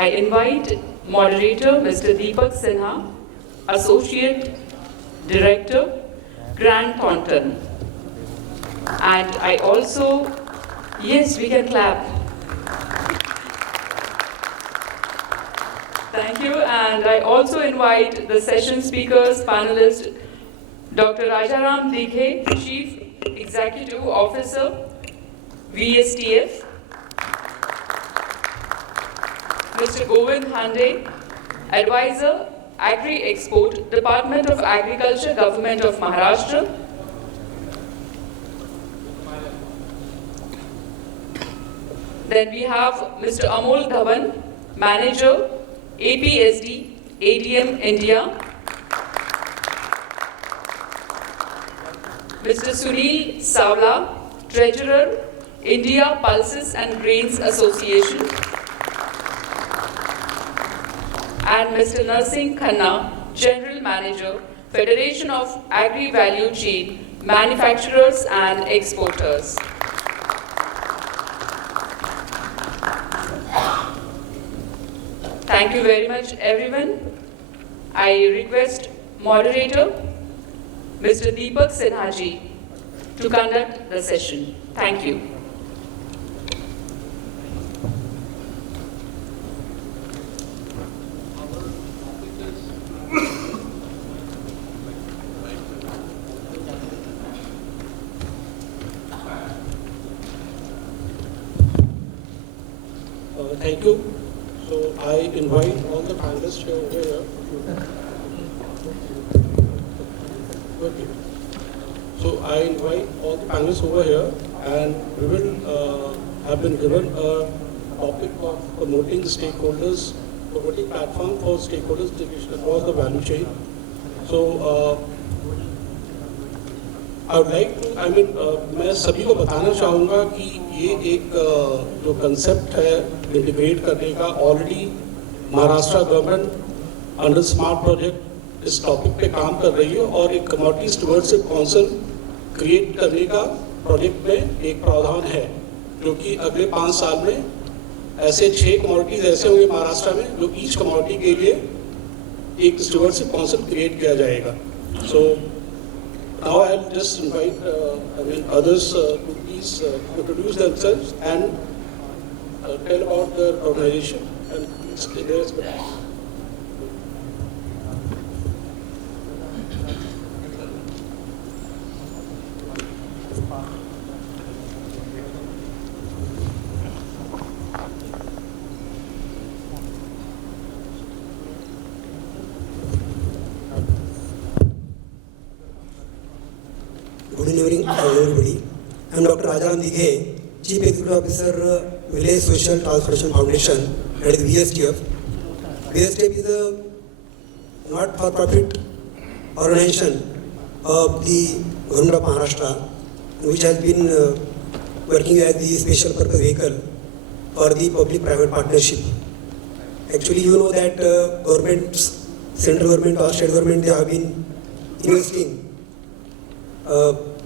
I invite moderator Mr. Deepak Sinha, Associate Director, Grant Thornton. And I also, yes, we can clap. Thank you, and I also invite the session speakers, panelist, Dr. Rajaram Dighe, Chief Executive Officer, VSTF, Mr. Govind Hande, Advisor, Agri-Export, Department of Agriculture, Government of Maharashtra, then we have Mr. Amol Dhawan, Manager, APSD, ADM India, Mr. Sunil Savla, Treasurer, India Pulses and Grains Association, and Mr. Narsingh Khanna, General Manager, Federation of Agri-Value Chain Manufacturers and Exporters. Thank you very much, everyone. I request moderator, Mr. Deepak Sinha ji, to conduct the session. Thank you. Thank you. So I invite all the panelists over here. Okay. So I invite all the panelists over here, and we will have been given a topic of promoting stakeholders, promoting platform for stakeholders across the value chain. So I would like to, मैं सभी को बताना चाहूँगा कि ये एक जो concept है इंटीग्रेट करने का, already Maharashtra government under smart project इस टॉपिक पे काम कर रही है और एक कमोडिटी स्टुअर्डशिप काउंसिल क्रिएट करने का प्रोजेक्ट में एक प्रावधान है, जो कि अगले 5 साल में ऐसे 6 कमोडिटीज ऐसे होंगे महाराष्ट्र में जो ईच कमोडिटी के लिए एक स्टुअर्डशिप काउंसिल क्रिएट किया जाएगा. सो now I'll just invite others to please introduce themselves and tell about their organization and their expertise. Good evening, everybody. I am Dr. Rajaram Dighe, Chief Executive Officer, Village Social Transformation Foundation, that is VSTF. VSTF is a not-for-profit organization of the Government of Maharashtra, which has been working as the special purpose vehicle for the public-private partnership. Actually, you know that governments, central government or state government, they have been investing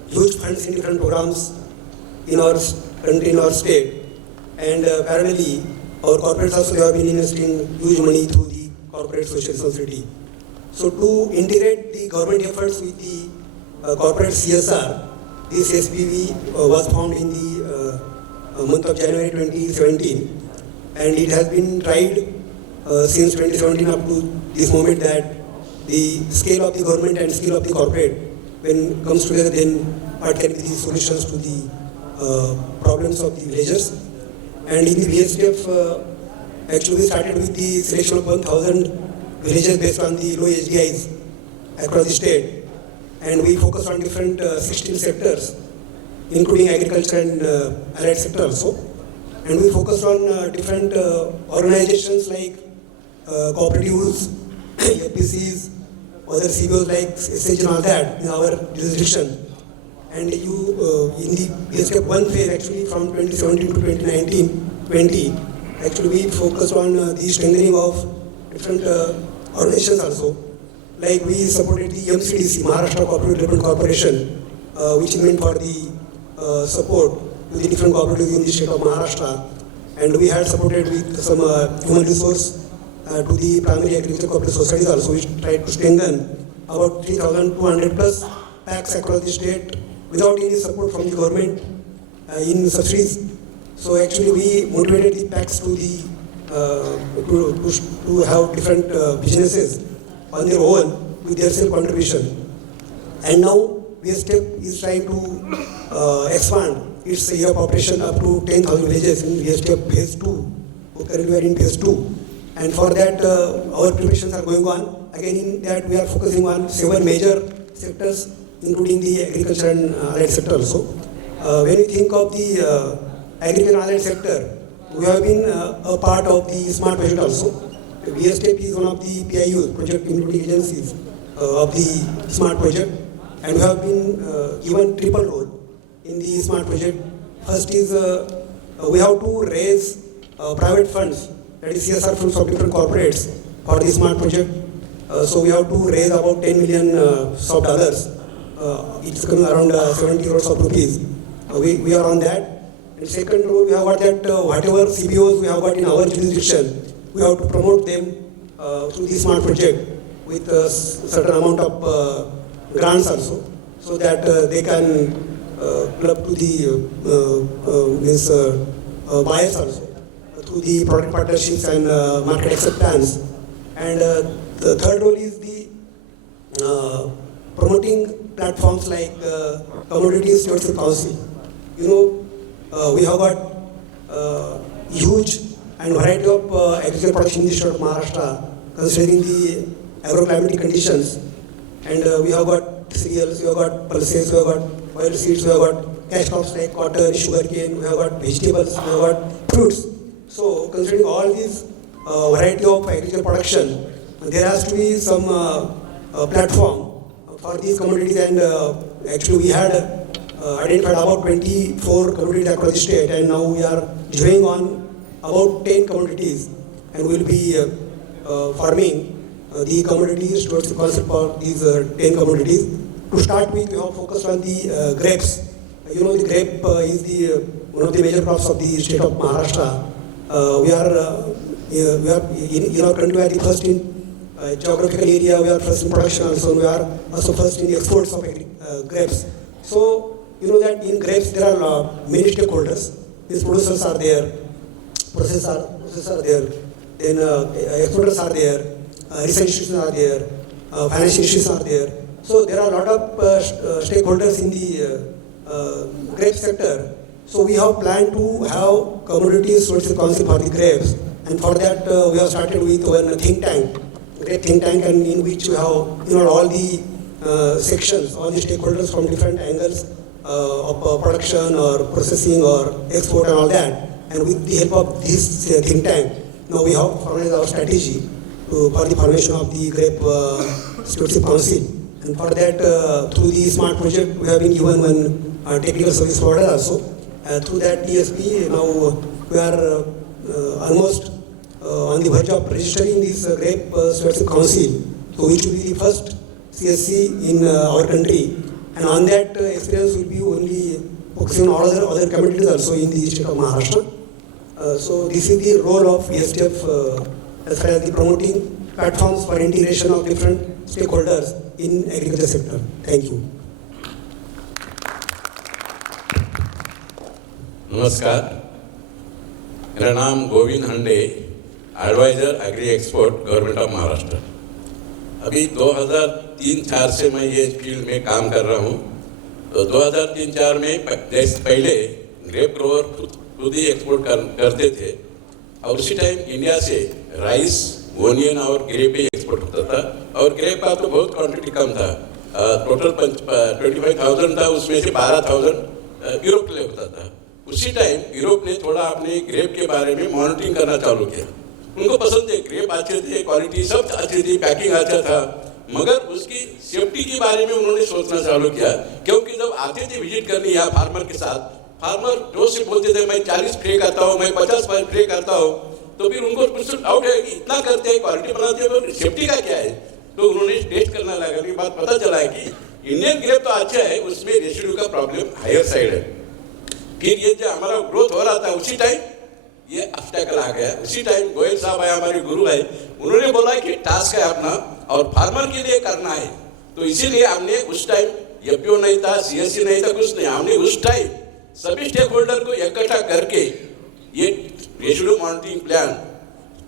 huge funds in different programs in our country, in our state, and parallelly our corporates also have been investing huge money through the corporate social responsibility. So to integrate the government efforts with the corporate CSR, this SPV was formed in the month of January 2017, and it has been tried since 2017 up to this moment that the scale of the government and scale of the corporate, when comes together, then what can be the solutions to the problems of the villagers. And in the VSTF, actually we started with the selection of 1,000 villages based on the low HDIs across the state, and we focused on different 16 sectors, including agriculture and allied sector also. And we focused on different organizations like cooperatives, APCs, other CBOs like SH and all that in our jurisdiction. And in the VSTF 1 phase, actually from 2017 to 2019-20, actually we focused on the strengthening of different organizations also. Like we supported the MCDC, Maharashtra Cooperative Development Corporation, which is meant for the support to the different cooperatives in the state of Maharashtra. and we had supported with some human resource to the primary agriculture cooperative societies also. We tried to strengthen about 3,200 plus packs across the state without any support from the government in subsidies. So actually we motivated the packs to the to have different businesses on their own with their self contribution. And now VSTEP is trying to expand its area of operation up to 10,000 villages in VSTEP phase 2. Currently we are in phase 2. And for that our preparations are going on. Again in that we are focusing on 7 major sectors including the agriculture and allied sector also. When we think of the agriculture and allied sector, we have been a part of the SMART project also. VSTEP is one of the PIUs, project implementing agencies of the SMART project, and we have been given triple role in the SMART project. First is we have to raise private funds, that is CSR funds of different corporates for the SMART project. So we have to raise about $10 million soft dollars. It's coming around 70 crores of rupees. We are on that. And second role, we have got that whatever CBOs we have got in our jurisdiction, we have to promote them through the SMART project with a certain amount of grants also, so that they can club to the buyers also through the product partnerships and market acceptance. And the third role is the promoting platforms like Commodity Stewardship Council. You know, we have got huge and variety of agricultural production in the state of Maharashtra, considering the agroclimatic conditions. And we have got cereals, we have got pulses, we have got oil seeds, we have got cash crops like cotton, sugarcane, we have got vegetables, we have got fruits. So, considering all these variety of agricultural production, there has to be some platform for these commodities, and actually we had identified about 24 commodities across the state, and now we are drawing on about 10 commodities, and we will be farming the commodities towards the concept for these 10 commodities. To start with, we have focused on the grapes. You know, the grape is the one of the major crops of the state of Maharashtra. We are in our country, we are the first in geographical area, we are first in production also, we are also first in the exports of grapes. So, you know that in grapes there are many stakeholders. These producers are there, processors are there, then exporters are there, research institutions are there, financial institutions are there. So there are a lot of stakeholders in the grape sector. So we have planned to have Commodity Stewardship Council for the grapes, and for that we have started with one think tank, great think tank, and in which we have all the sections, all the stakeholders from different angles of production or processing or export and all that. And with the help of this think tank, now we have formulated our strategy for the formation of the Grape Stewardship Council. And for that, through the SMART project, we have been given one technical service provider also. Through that TSP, now we are almost on the verge of registering this Grape Stewardship Council, so which will be the first CSC in our country. And on that experience will be only focusing on other communities also in the state of Maharashtra. So this is the role of VSTEP as far as the promoting platforms for integration of different stakeholders in agriculture sector. Thank you. नमस्कार, मेरा नाम Govind Hande, advisor agri export government of Maharashtra. अभी 2003-04 से मैं ये field में काम कर रहा हूँ। तो 2003-04 में पहले ग्रेप ग्रोवर खुद ही एक्सपोर्ट करते थे, और उसी टाइम इंडिया से राइस, ओनियन और ग्रेप ही एक्सपोर्ट होता था। और ग्रेप का तो बहुत क्वांटिटी कम था, टोटल 25,000 था, उसमें से 12,000 यूरोप के लिए होता था। उसी टाइम यूरोप ने थोड़ा अपने ग्रेप के बारे में मॉनिटरिंग करना चालू किया। उनको पसंद है, ग्रेप अच्छे थे, क्वालिटी सब अच्छी थी, पैकिंग अच्छा था, मगर उसकी सेफ्टी के बारे में उन्होंने सोचना चालू किया। क्योंकि जब आते थे विजिट करने यहाँ फार्मर के साथ, फार्मर रोज से बोलते थे मैं 40 स्प्रे करता हूँ, मैं 50 स्प्रे करता हूँ, तो फिर उनको कुछ डाउट है कि इतना करते हैं, क्वालिटी बनाते हैं, तो सेफ्टी का क्या है। तो उन्होंने टेस्ट करना लगा, के बाद पता चला है कि इंडियन ग्रेप तो अच्छा है, उसमें रेसिड्यू का प्रॉब्लम हायर साइड है। फिर ये जो हमारा ग्रोथ हो रहा था, उसी टाइम ये ऑब्स्टेकल आ गया। उसी टाइम गोयल साहब आए, हमारे गुरु है, उन्होंने बोला कि टास्क है अपना और फार्मर के लिए करना है। तो इसीलिए हमने उस टाइम एफपीओ नहीं था, सीएससी नहीं था, कुछ नहीं, हमने उस टाइम सभी स्टेक होल्डर को इकट्ठा करके ये ratio monitoring plan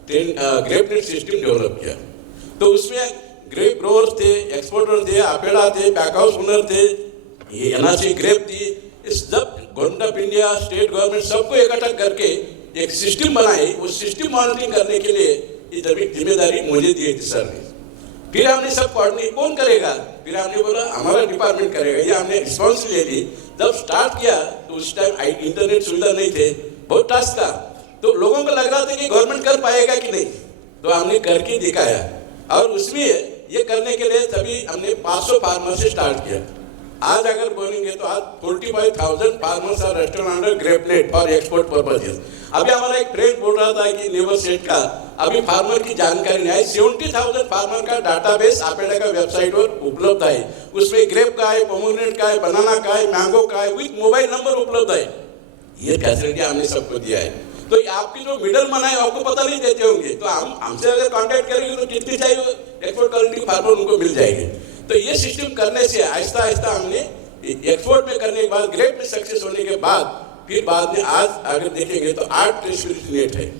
grape net system develop किया। तो उसमें ग्रेप ग्रोअर्स थे, एक्सपोर्टर थे, आपेड़ा थे, पैक हाउस ओनर थे, ये एनआरसी ग्रेप थी, इस सब government of India, state government सबको इकट्ठा करके एक सिस्टम बनाई। उस सिस्टम मॉनिटरिंग करने के लिए ये जिम्मेदारी मुझे दी थी सर ने। फिर हमने सब कोऑर्डिनेट कौन करेगा, फिर हमने बोला हमारा डिपार्टमेंट करेगा, ये हमने रिस्पॉन्स ले ली। जब स्टार्ट किया तो उस टाइम इंटरनेट सुविधा नहीं थे, बहुत टास्क था, तो लोगों को लग रहा था कि गवर्नमेंट कर पाएगा कि नहीं, तो हमने करके दिखाया। और उसमें ये करने के लिए तभी हमने 500 फार्मर से स्टार्ट किया। आज अगर बोलेंगे तो आज 45,000 farmers are registered under grape net for export purposes. अभी हमारा एक फ्रेंड बोल रहा था कि नेबर सेट का अभी फार्मर की जानकारी नहीं आई। 70,000 फार्मर का डाटाबेस आपेडा का वेबसाइट पर उपलब्ध है। उसमें ग्रेप का है, पोमोग्रेनेट का है, बनाना का है, मैंगो का है, विथ मोबाइल नंबर उपलब्ध है। ये फैसिलिटी हमने सबको दिया है। तो आपकी जो मिडल मैन है आपको पता नहीं देते होंगे, तो हम हमसे अगर कांटेक्ट करेंगे तो जितनी चाहिए एक्सपोर्ट क्वालिटी फार्मर उनको मिल जाएंगे। तो ये सिस्टम करने से आहिस्ता आहिस्ता हमने एक्सपोर्ट में करने के बाद, ग्रेप में सक्सेस होने के बाद, फिर बाद में आज अगर देखेंगे तो 8 ट्रेसिबिलिटी नेट है।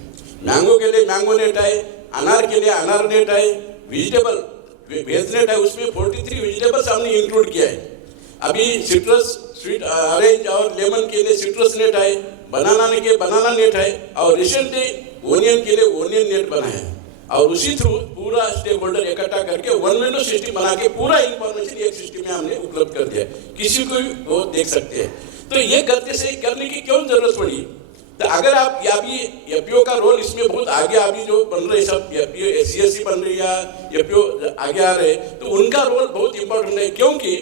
मैंगो के लिए मैंगो नेट है, अनार के लिए अनार नेट है, वेजिटेबल वेज नेट है, उसमें 43 वेजिटेबल्स हमने इंक्लूड किया है। अभी सिट्रस, स्वीट ऑरेंज और लेमन के लिए सिट्रस नेट है, बनाना के बनाना नेट है, और रिसेंटली ओनियन के लिए ओनियन नेट बना है। और उसी थ्रू पूरा स्टेक होल्डर इकट्ठा करके वन विंडो सिस्टम बना के पूरा इंफॉर्मेशन एक सिस्टम में हमने उपलब्ध कर दिया, किसी को भी वो देख सकते हैं। तो ये करने की क्यों जरूरत पड़ी? तो अगर आप अभी एफपीओ का रोल इसमें बहुत आगे, अभी जो बन रहे सब एफपीओ सीएससी बन रही है, एफपीओ आगे आ रहे, तो उनका रोल बहुत इंपॉर्टेंट है। क्योंकि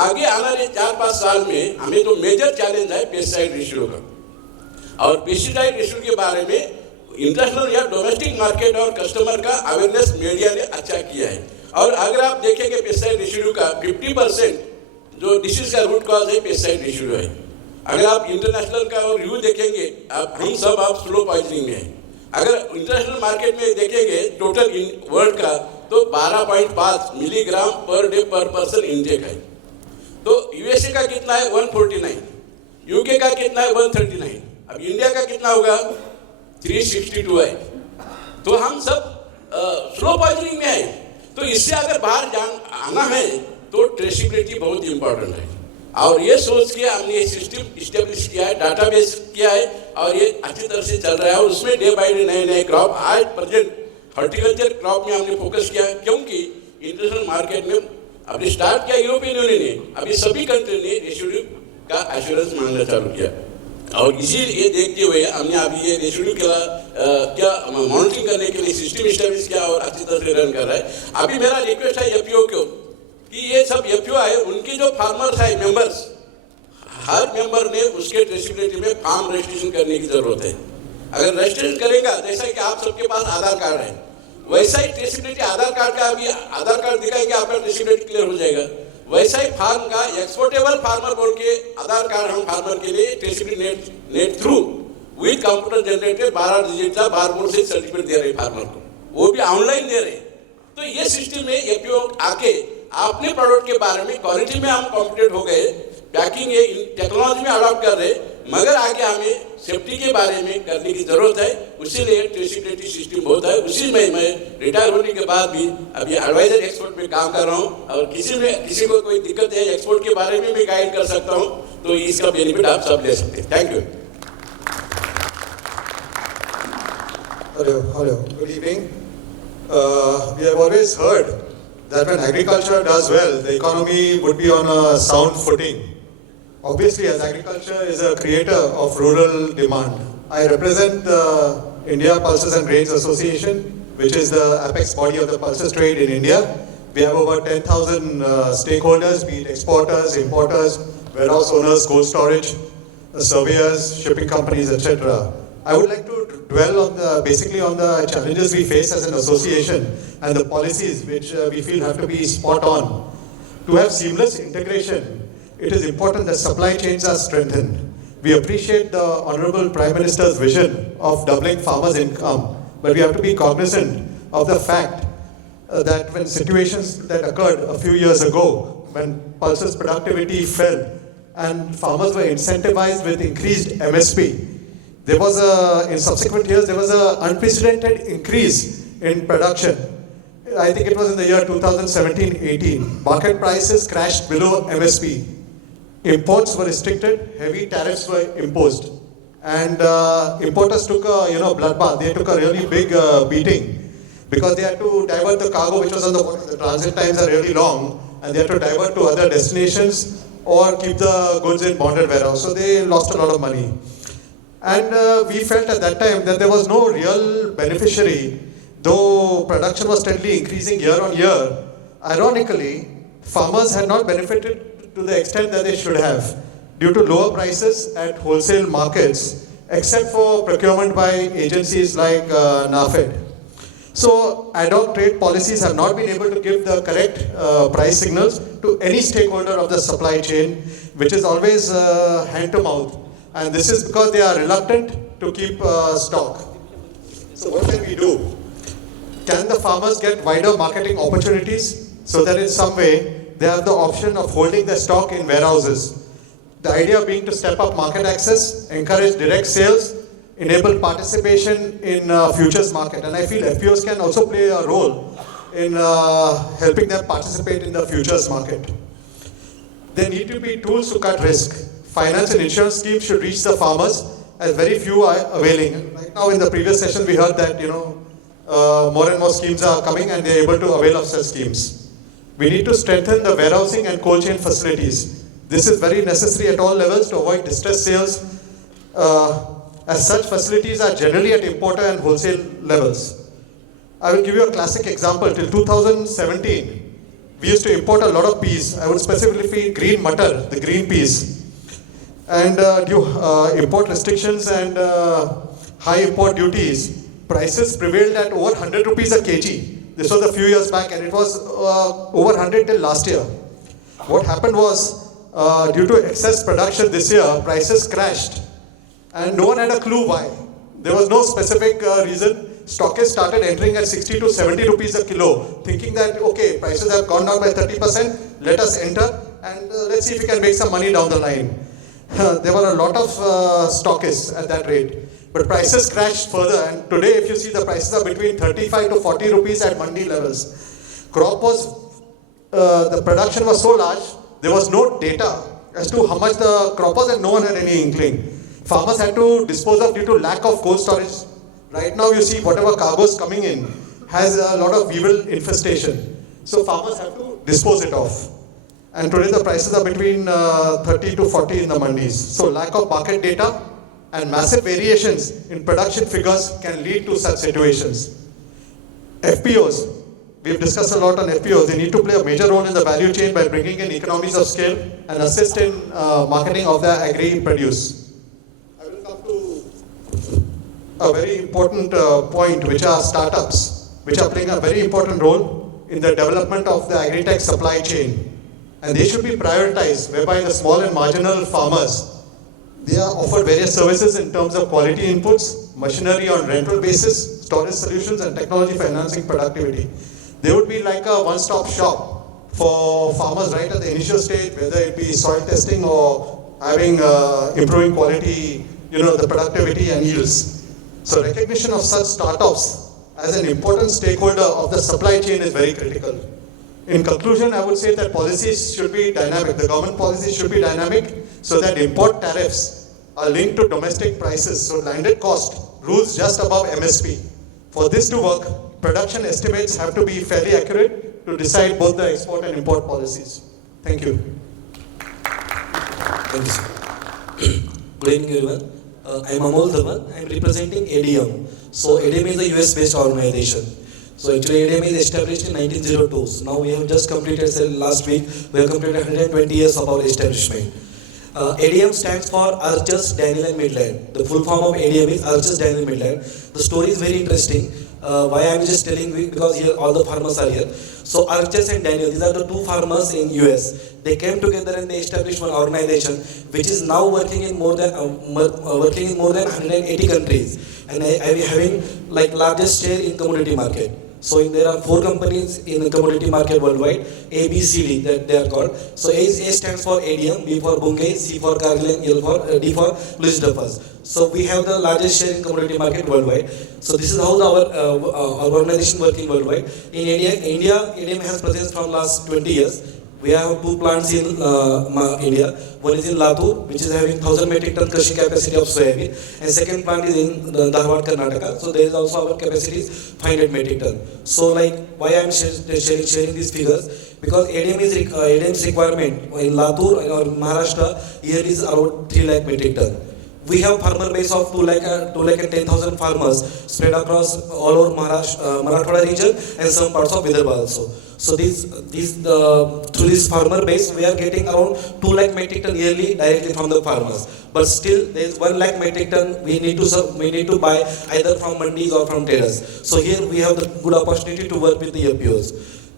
आगे आने वाले 4-5 साल में हमें तो मेजर चैलेंज है पेस्टिसाइड रेशियो का। और पेस्टिसाइड रेशियो के बारे में इंटरनेशनल या डोमेस्टिक मार्केट और कस्टमर का अवेयरनेस मीडिया ने अच्छा किया है। और अगर आप देखेंगे पेस्टिसाइड रेशियो का 50% जो डिसीज का रूट कॉज है पेस्टिसाइड रेशियो है। अगर आप इंटरनेशनल का और रिव्यू देखेंगे, हम सब आप स्लो पॉइजनिंग में है। अगर इंटरनेशनल मार्केट में देखेंगे टोटल वर्ल्ड का, तो 12.5 मिलीग्राम पर डे पर पर्सन इनटेक है। तो यूएसए का कितना है? 149, यूके का कितना है? 139, अब इंडिया का कितना होगा? 362 है। तो हम सब स्लो पॉइजनिंग में है। तो इससे अगर बाहर आना है तो ट्रेसिबिलिटी बहुत इंपॉर्टेंट है। और ये सोच के हमने ये सिस्टम इस्टेब्लिश किया है, डाटाबेस किया है, और ये अच्छी तरह से चल रहा है। और उसमें डे बाय डे नए नए क्रॉप, आज प्रेजेंट हॉर्टिकल्चर क्रॉप में हमने फोकस किया है, क्योंकि इंटरनेशनल मार्केट में अभी स्टार्ट किया यूरोपियन यूनियन ने, अभी सभी कंट्री ने रेसिड्यू का एश्योरेंस मांगना चालू किया। और इसीलिए देखते हुए हमने अभी ये रेसिड्यू क्या मॉनिटरिंग करने के लिए सिस्टम इस्टेब्लिश किया और अच्छी तरह से रन कर रहा है। अभी मेरा रिक्वेस्ट है एफपीओ को कि ये सब एफपीओ है, उनके जो फार्मर्स है मेंबर्स, हर मेंबर ने उसके ट्रेसिबिलिटी में फार्म रजिस्ट्रेशन करने की जरूरत है। अगर रजिस्ट्रेशन करेगा, जैसा कि आप सबके पास आधार कार्ड है, वैसा ही ट्रेसिबिलिटी आधार कार्ड का, अभी आधार कार्ड दिखाएंगे आपका ट्रेसिबिलिटी क्लियर हो जाएगा। वैसा ही फार्म का एक्सपोर्टेबल फार्मर बोल के आधार कार्ड हम फार्मर के लिए traceability net through with computer generated 12 digit का बारकोड से सर्टिफिकेट दे रहे फार्मर को, वो भी ऑनलाइन दे रहे। तो ये सिस्टम में एफपीओ आके अपने प्रोडक्ट के बारे में क्वालिटी में हम कॉम्पिटेंट हो गए, पैकिंग ये टेक्नोलॉजी में अडॉप्ट कर रहे, मगर आगे हमें सेफ्टी के बारे में करने की जरूरत है। उसीलिए ट्रेसिबिलिटी सिस्टम बहुत है। उसी में मैं रिटायर होने के बाद भी अभी एडवाइजर एक्सपोर्ट में काम कर रहा हूँ, और किसी को कोई दिक्कत है एक्सपोर्ट के बारे में भी गाइड कर सकता हूँ, तो इसका बेनिफिट आप सब ले सकते हैं। Thank you. Hello, good evening. We have always heard that when agriculture does well, the economy would be on a sound footing. Obviously, as agriculture is a creator of rural demand, I represent the India Pulses and Grains Association, which is the apex body of the pulses trade in India. We have over 10,000 stakeholders, be it exporters, importers, warehouse owners, cold storage, surveyors, shipping companies, etc. I would like to dwell on basically on the challenges we face as an association and the policies which we feel have to be spot on. To have seamless integration, it is important that supply chains are strengthened. We appreciate the Honorable Prime Minister's vision of doubling farmers' income, but we have to be cognizant of the fact that when situations that occurred a few years ago, when pulses productivity fell and farmers were incentivized with increased MSP, in subsequent years, there was an unprecedented increase in production. I think it was in the year 2017-18. Market prices crashed below MSP. Imports were restricted, heavy tariffs were imposed. And importers took a bloodbath. They took a really big beating because they had to divert the cargo which was on the water. The transit times are really long and they had to divert to other destinations or keep the goods in bonded warehouse. So they lost a lot of money. And we felt at that time that there was no real beneficiary, though production was steadily increasing year on year. Ironically, farmers had not benefited to the extent that they should have due to lower prices at wholesale markets, except for procurement by agencies like NAFED. So ad hoc trade policies have not been able to give the correct price signals to any stakeholder of the supply chain, which is always hand to mouth. And this is because they are reluctant to keep stock. So what can we do? Can the farmers get wider marketing opportunities so that in some way they have the option of holding their stock in warehouses? The idea being to step up market access, encourage direct sales, enable participation in futures market. And I feel FPOs can also play a role in helping them participate in the futures market. There need to be tools to cut risk. Finance and insurance schemes should reach the farmers, as very few are availing. Right now in the previous session we heard that more and more schemes are coming and they are able to avail of such schemes. We need to strengthen the warehousing and cold chain facilities. This is very necessary at all levels to avoid distress sales, as such facilities are generally at importer and wholesale levels. I will give you a classic example. Till 2017, we used to import a lot of peas. I would specifically green matar, the green peas. And due import restrictions and high import duties, prices prevailed at over 100 rupees a kg. This was a few years back and it was over 100 till last year. What happened was, due to excess production this year, prices crashed and no one had a clue why. There was no specific reason. Stockists started entering at 60 to 70 rupees a kilo, thinking that, okay, prices have gone down by 30%, let us enter and let's see if we can make some money down the line. There were a lot of stockists at that rate, but prices crashed further and today if you see the prices are between 35 to 40 rupees at mandi levels. The production was so large, there was no data as to how much the crop was and no one had any inkling. Farmers had to dispose of due to lack of cold storage. Right now you see whatever cargoes coming in has a lot of weevil infestation. So farmers have to dispose it off. And today the prices are between 30 to 40 in the mandis. So lack of market data and massive variations in production figures can lead to such situations. FPOs, we've discussed a lot on FPOs. They need to play a major role in the value chain by bringing in economies of scale and assist in marketing of their agri-produce. I will come to a very important point, which are startups, which are playing a very important role in the development of the agri-tech supply chain. And they should be prioritized, whereby the small and marginal farmers, they are offered various services in terms of quality inputs, machinery on rental basis, storage solutions and technology for enhancing productivity. They would be like a one-stop shop for farmers right at the initial stage, whether it be soil testing or having improving quality, the productivity and yields. So recognition of such startups as an important stakeholder of the supply chain is very critical. In conclusion, I would say that policies should be dynamic. The government policies should be dynamic so that import tariffs are linked to domestic prices. So landed cost rules just above MSP. For this to work, production estimates have to be fairly accurate to decide both the export and import policies. Thank you. Thank you, sir. Good evening, everyone. I am Amol Dhawan. I am representing ADM. So ADM is a US-based organization. So actually ADM is established in 1902. So now we have just completed, last week, we have completed 120 years of our establishment. ADM stands for Archers, Daniel and Midland. The full form of ADM is Archers, Daniel, Midland. The story is very interesting. Why I'm just telling you, because here all the farmers are here. So Arches and Daniel, these are the two farmers in US. They came together and they established one organization which is now working in more than 180 countries, and having like largest share in commodity market. So there are 4 companies in the commodity market worldwide, A, B, C, D that they are called. So A stands for ADM, B for Bunge, C for Cargill, D for Louis Duffus. So we have the largest share in commodity market worldwide. So this is how our organization working worldwide. In India, ADM has presence from last 20 years. We have 2 plants in India. One is in Latur, which is having 1,000 metric ton crushing capacity of soybean, and second plant is in Dharwad, Karnataka. So there is also our capacity is 500 metric ton. So like why I am sharing these figures, because ADM's requirement in Latur or Maharashtra yearly is around 3 lakh metric ton. We have farmer base of 2 lakh and 10,000 farmers spread across all over Marathwada region and some parts of Vidarbha also. So through this farmer base, we are getting around 2 lakh metric ton yearly directly from the farmers. But still, there is 1 lakh metric ton we need to buy either from mandis or from traders. So here we have the good opportunity to work with the FPOs.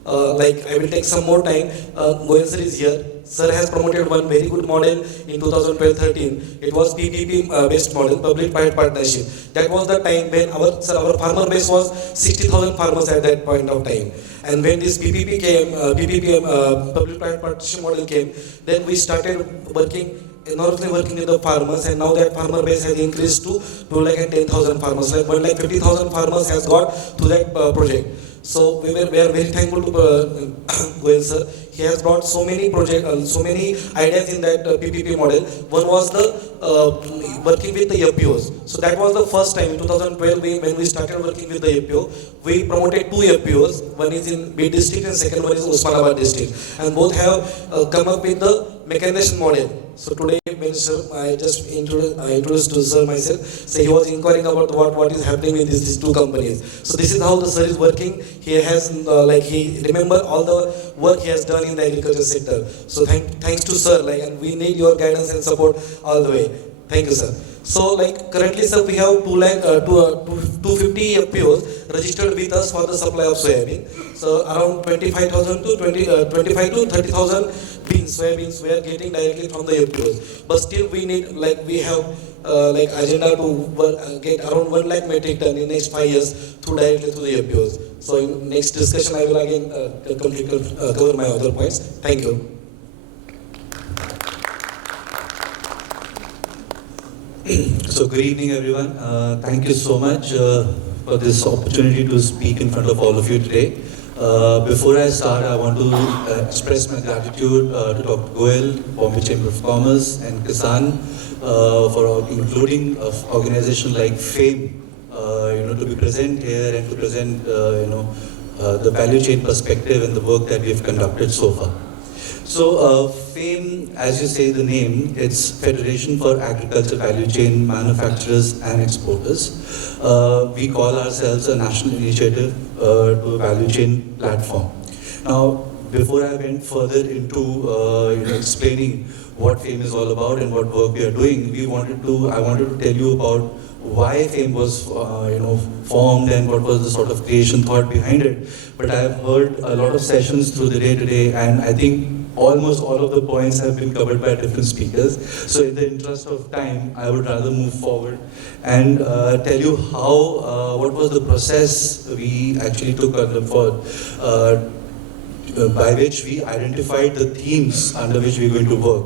Like I will take some more time. Goyal sir is here. Sir has promoted one very good model in 2012-13. It was PPP based model, public-private partnership. That was the time when our farmer base was 60,000 farmers at that point of time. And when this PPP came, public-private partnership model came, then we started enormously working with the farmers, and now that farmer base has increased to 2 lakh and 10,000 farmers. Like 1,50,000 farmers has got to that project. So we are very thankful to Goyal sir. He has brought so many so many ideas in that PPP model. One was the working with the FPOs. So that was the first time in 2012 when we started working with the FPO. We promoted 2 FPOs. One is in B district and second one is Osmanabad district. And both have come up with the mechanization model. So today, when sir, I just introduced to sir myself. So he was inquiring about what is happening with these 2 companies. So this is how the sir is working. He has he remember all the work he has done in the agriculture sector. So thanks to sir. And we need your guidance and support all the way. Thank you, sir. So currently, sir, we have 250 FPOs registered with us for the supply of soybean. So around 25,000 to 30,000 soybeans we are getting directly from the FPOs. But still we need, we have agenda to get around 1 lakh metric ton in next 5 years directly to the FPOs. So in next discussion I will again cover my other points. Thank you. So good evening everyone. Thank you so much for this opportunity to speak in front of all of you today. Before I start, I want to express my gratitude to Dr. Goyal, Bombay Chamber of Commerce and Kisan for including an organization like FAME to be present here and to present the value chain perspective and the work that we have conducted so far. So FAME, as you say the name, it's Federation for Agriculture Value Chain Manufacturers and Exporters. We call ourselves a national initiative to a value chain platform. Now, before I went further into explaining what FAME is all about and what work we are doing, I wanted to tell you about why FAME was formed and what was the sort of creation thought behind it. But I have heard a lot of sessions through the day today, and I think almost all of the points have been covered by different speakers. So in the interest of time, I would rather move forward and tell you what was the process we actually took for by which we identified the themes under which we are going to work.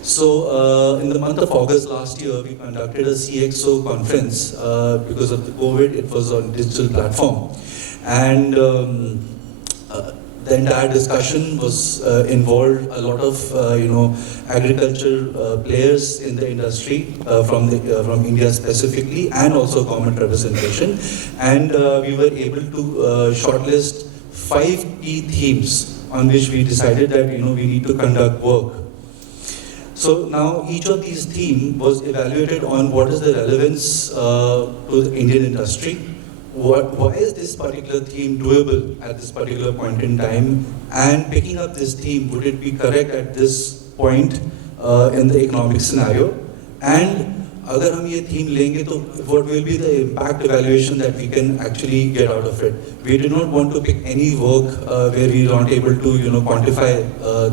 So in the month of August last year, we conducted a CXO conference. Because of the COVID, it was on digital platform. And the entire discussion was involved a lot of agriculture players in the industry from India specifically, and also government representation. And we were able to shortlist 5 key themes on which we decided that we need to conduct work. So now each of these themes was evaluated on what is the relevance to the Indian industry. Why is this particular theme doable at this particular point in time? And picking up this theme, would it be correct at this point in the economic scenario? And अगर हम ये theme लेंगे तो what will be the impact evaluation that we can actually get out of it? We do not want to pick any work where we are not able to quantify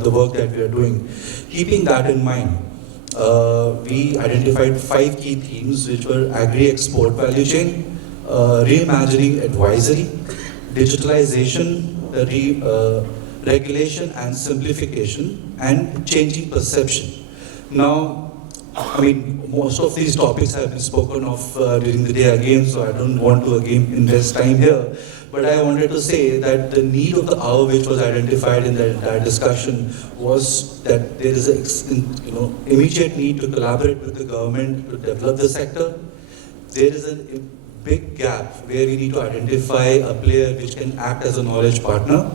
the work that we are doing. Keeping that in mind, we identified 5 key themes which were agri-export value chain, reimagining advisory, digitalization, regulation and simplification, and changing perception. Now, I mean, most of these topics have been spoken of during the day again, so I don't want to again invest time here. But I wanted to say that the need of the hour which was identified in that entire discussion was that there is an immediate need to collaborate with the government to develop the sector. There is a big gap where we need to identify a player which can act as a knowledge partner.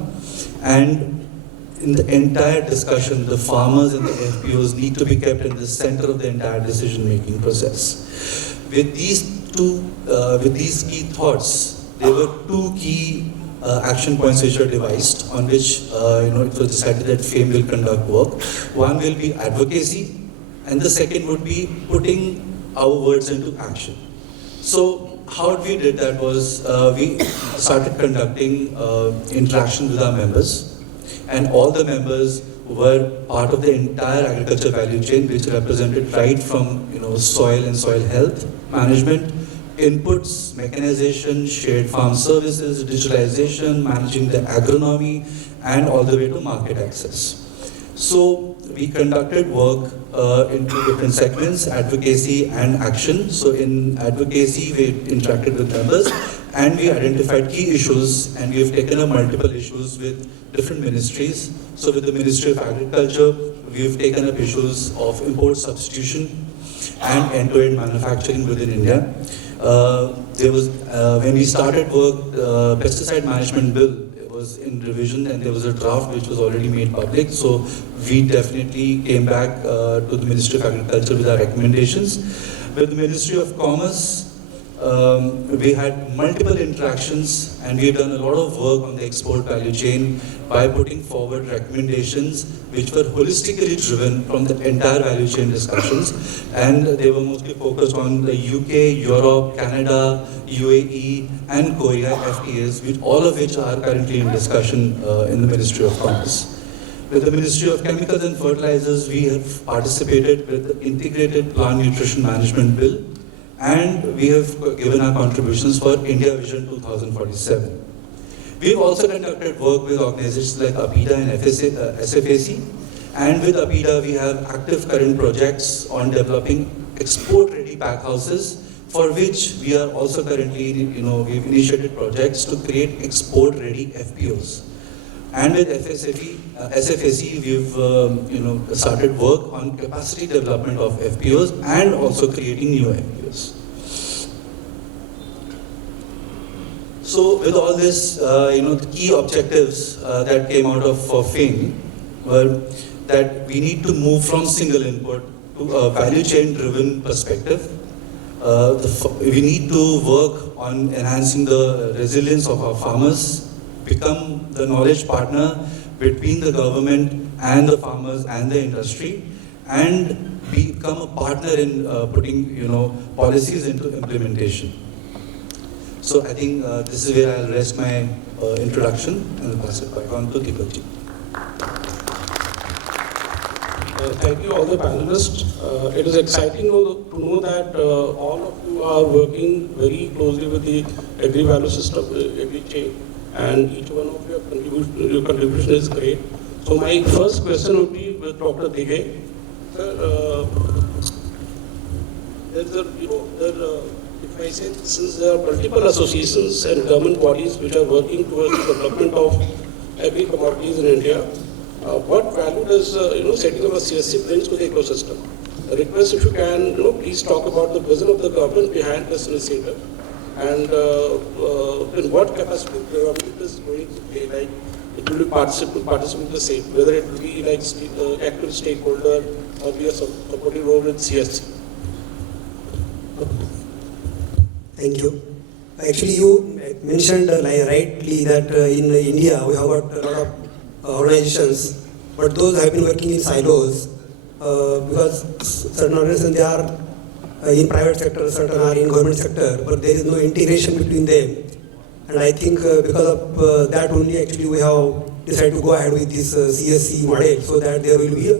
And in the entire discussion, the farmers and the FPOs need to be kept in the center of the entire decision-making process. With these key thoughts, there were 2 key action points which were devised, on which it was decided that FAME will conduct work. One will be advocacy, and the second would be putting our words into action. So how we did that was we started conducting interaction with our members. And all the members were part of the entire agriculture value chain, which represented right from soil and soil health management, inputs, mechanization, shared farm services, digitalization, managing the agronomy, and all the way to market access. So we conducted work in 2 different segments, advocacy and action. So in advocacy, we interacted with members and we identified key issues, and we have taken up multiple issues with different ministries. So with the Ministry of Agriculture, we have taken up issues of import substitution and end-to-end manufacturing within India. When we started work, pesticide management bill was in revision, and there was a draft which was already made public. So we definitely came back to the Ministry of Agriculture with our recommendations. With the Ministry of Commerce, we had multiple interactions, and we've done a lot of work on the export value chain by putting forward recommendations which were holistically driven from the entire value chain discussions, and they were mostly focused on the UK, Europe, Canada, UAE and Korea FTAs, all of which are currently in discussion in the Ministry of Commerce. With the Ministry of Chemicals and Fertilizers, we have participated with the Integrated Plant Nutrition Management Bill, and we have given our contributions for India Vision 2047. We've also conducted work with organizations like APIDA and SFAC, and with APIDA we have active current projects on developing export-ready packhouses, for which we are also currently, we've initiated projects to create export-ready FPOs. And with SFAC, we've started work on capacity development of FPOs and also creating new FPOs. So with all this, the key objectives that came out of FAME were that we need to move from single input to a value chain driven perspective. We need to work on enhancing the resilience of our farmers, become the knowledge partner between the government and the farmers and the industry, and become a partner in putting policies into implementation. So I think this is where I'll rest my introduction and pass it back on to Deepakji. Thank you all the panelists. It is exciting to know that all of you are working very closely with the agri-value system, agri-chain, and each one of your contribution is great. So my first question would be with Dr. Dighe. Sir, if I say, since there are multiple associations and government bodies which are working towards the development of agri-commodities in India, what value does setting up a CSC brings to the ecosystem? A request, if you can, please talk about the vision of the government behind this initiative, and in what capacity the government is going to play, like it will be participate the same, whether it will be like active stakeholder or be a supporting role with CSC. Thank you. Actually, you mentioned rightly that in India we have got a lot of organizations, but those have been working in silos because certain organizations they are in private sector, certain are in government sector, but there is no integration between them. And I think because of that only actually we have decided to go ahead with this CSC model, so that there will be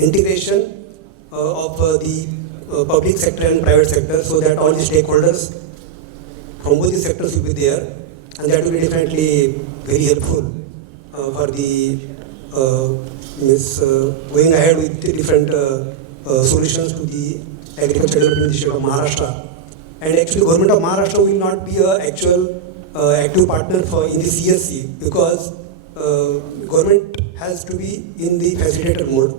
integration of the public sector and private sector, so that all the stakeholders from both the sectors will be there, and that will be definitely very helpful for the going ahead with the different solutions to the agriculture development in the state of Maharashtra. And actually, government of Maharashtra will not be an actual active partner for in the CSC, because government has to be in the facilitator mode,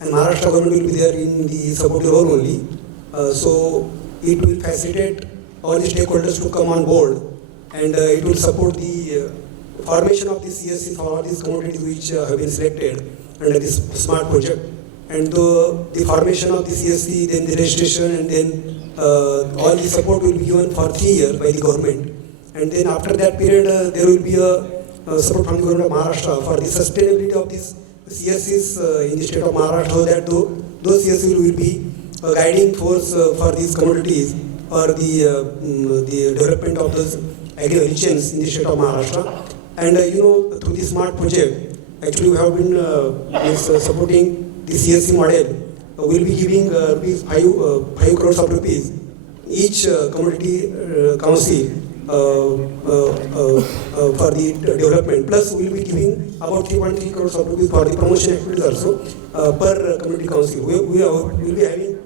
and Maharashtra government will be there in the supportive role only. So it will facilitate all the stakeholders to come on board, and it will support the formation of the CSC for all these commodities which have been selected under this SMART project. And the formation of the CSC, then the registration, and then all the support will be given for 3 years by the government. And then after that period, there will be a support from the government of Maharashtra for the sustainability of these CSCs in the state of Maharashtra, so that those CSCs will be a guiding force for these commodities or the development of those agri chains in the state of Maharashtra. And through the SMART project, actually we have been supporting the CSC model. Will be giving rupees 5 crores of rupees each commodity council for the development. Plus, we will be giving about 3.3 crores of rupees for the promotion activities also per community council. We will be having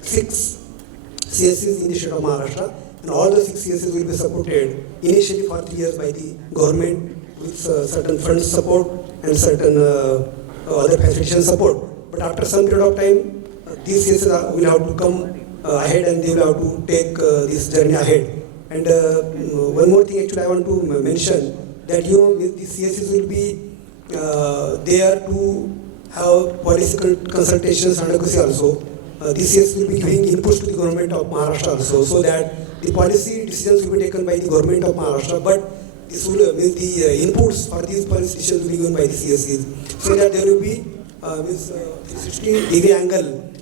6 CSCs in the state of Maharashtra, and all the 6 CSCs will be supported initially for 3 years by the government with certain fund support and certain other facilitation support. But after some period of time, these CSCs will have to come ahead, and they will have to take this journey ahead. And one more thing actually I want to mention, that with the CSCs will be there to have policy consultations and advocacy also. These CSCs will be giving inputs to the government of Maharashtra also, so that the policy decisions will be taken by the government of Maharashtra, but this will the inputs for these policy decisions will be given by the CSCs, so that there will be 60-degree angle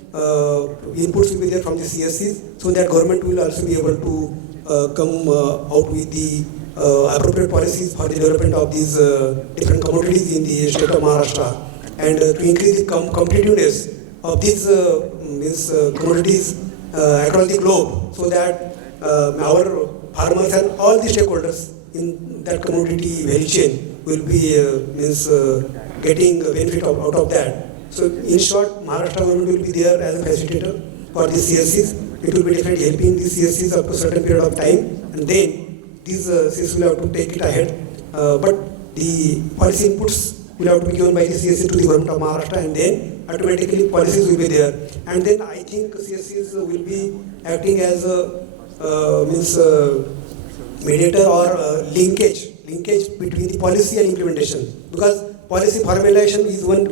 inputs will be there from the CSCs, so that government will also be able to come out with the appropriate policies for the development of these different commodities in the state of Maharashtra, and to increase the competitiveness of these commodities across the globe, so that our farmers and all the stakeholders in that commodity value chain will be getting benefit out of that. So in short, Maharashtra government will be there as a facilitator for the CSCs. It will be definitely helping the CSCs up to a certain period of time, and then these CSCs will have to take it ahead. But the policy inputs will have to be given by the CSC to the government of Maharashtra, and then automatically policies will be there. And then I think CSCs will be acting as a mediator or linkage between the policy and implementation, because policy formulation is one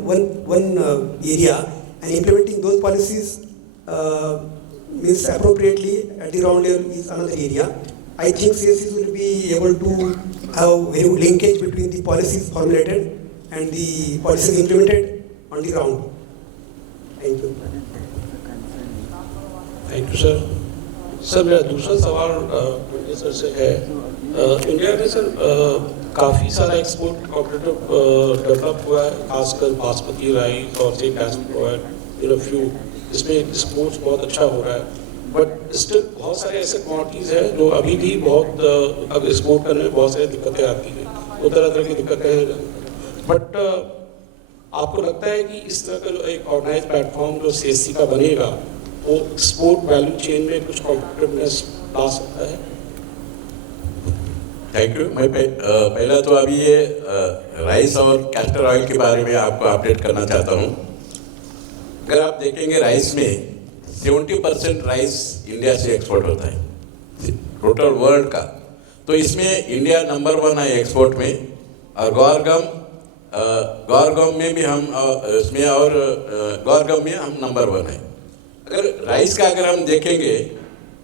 area, and implementing those policies means appropriately at the ground level is another area. I think CSCs will be able to have very good linkage between the policies formulated and the policies implemented on the ground. Thank you. Thank you sir. Sir मेरा दूसरा सवाल sir से है, India में sir काफ़ी सारा export cooperative develop हुआ है, खासकर बासमती राइस और से फ्यू, इसमें एक्सपोर्ट्स बहुत अच्छा हो रहा है, बट स्टिल बहुत सारे ऐसे कमोडिटीज़ हैं जो अभी भी बहुत अब एक्सपोर्ट करने में बहुत सारी दिक्कतें आती हैं, वो तरह की दिक्कतें हैं. बट आपको लगता है कि इस तरह का जो एक ऑर्गेनाइज प्लेटफॉर्म जो CSC का बनेगा, वो एक्सपोर्ट वैल्यू चेन में कुछ कॉम्पिटिटिवनेस ला सकता है? Thank you. मैं पहला तो अभी ये राइस और कैस्टर ऑयल के बारे में आपको अपडेट करना चाहता हूँ. अगर आप देखेंगे राइस में 70% राइस इंडिया से एक्सपोर्ट होता है टोटल वर्ल्ड का, तो इसमें इंडिया नंबर 1 है एक्सपोर्ट में, और गौरगम में भी हम इसमें, और गौरगम में हम नंबर 1 है. अगर राइस का अगर हम देखेंगे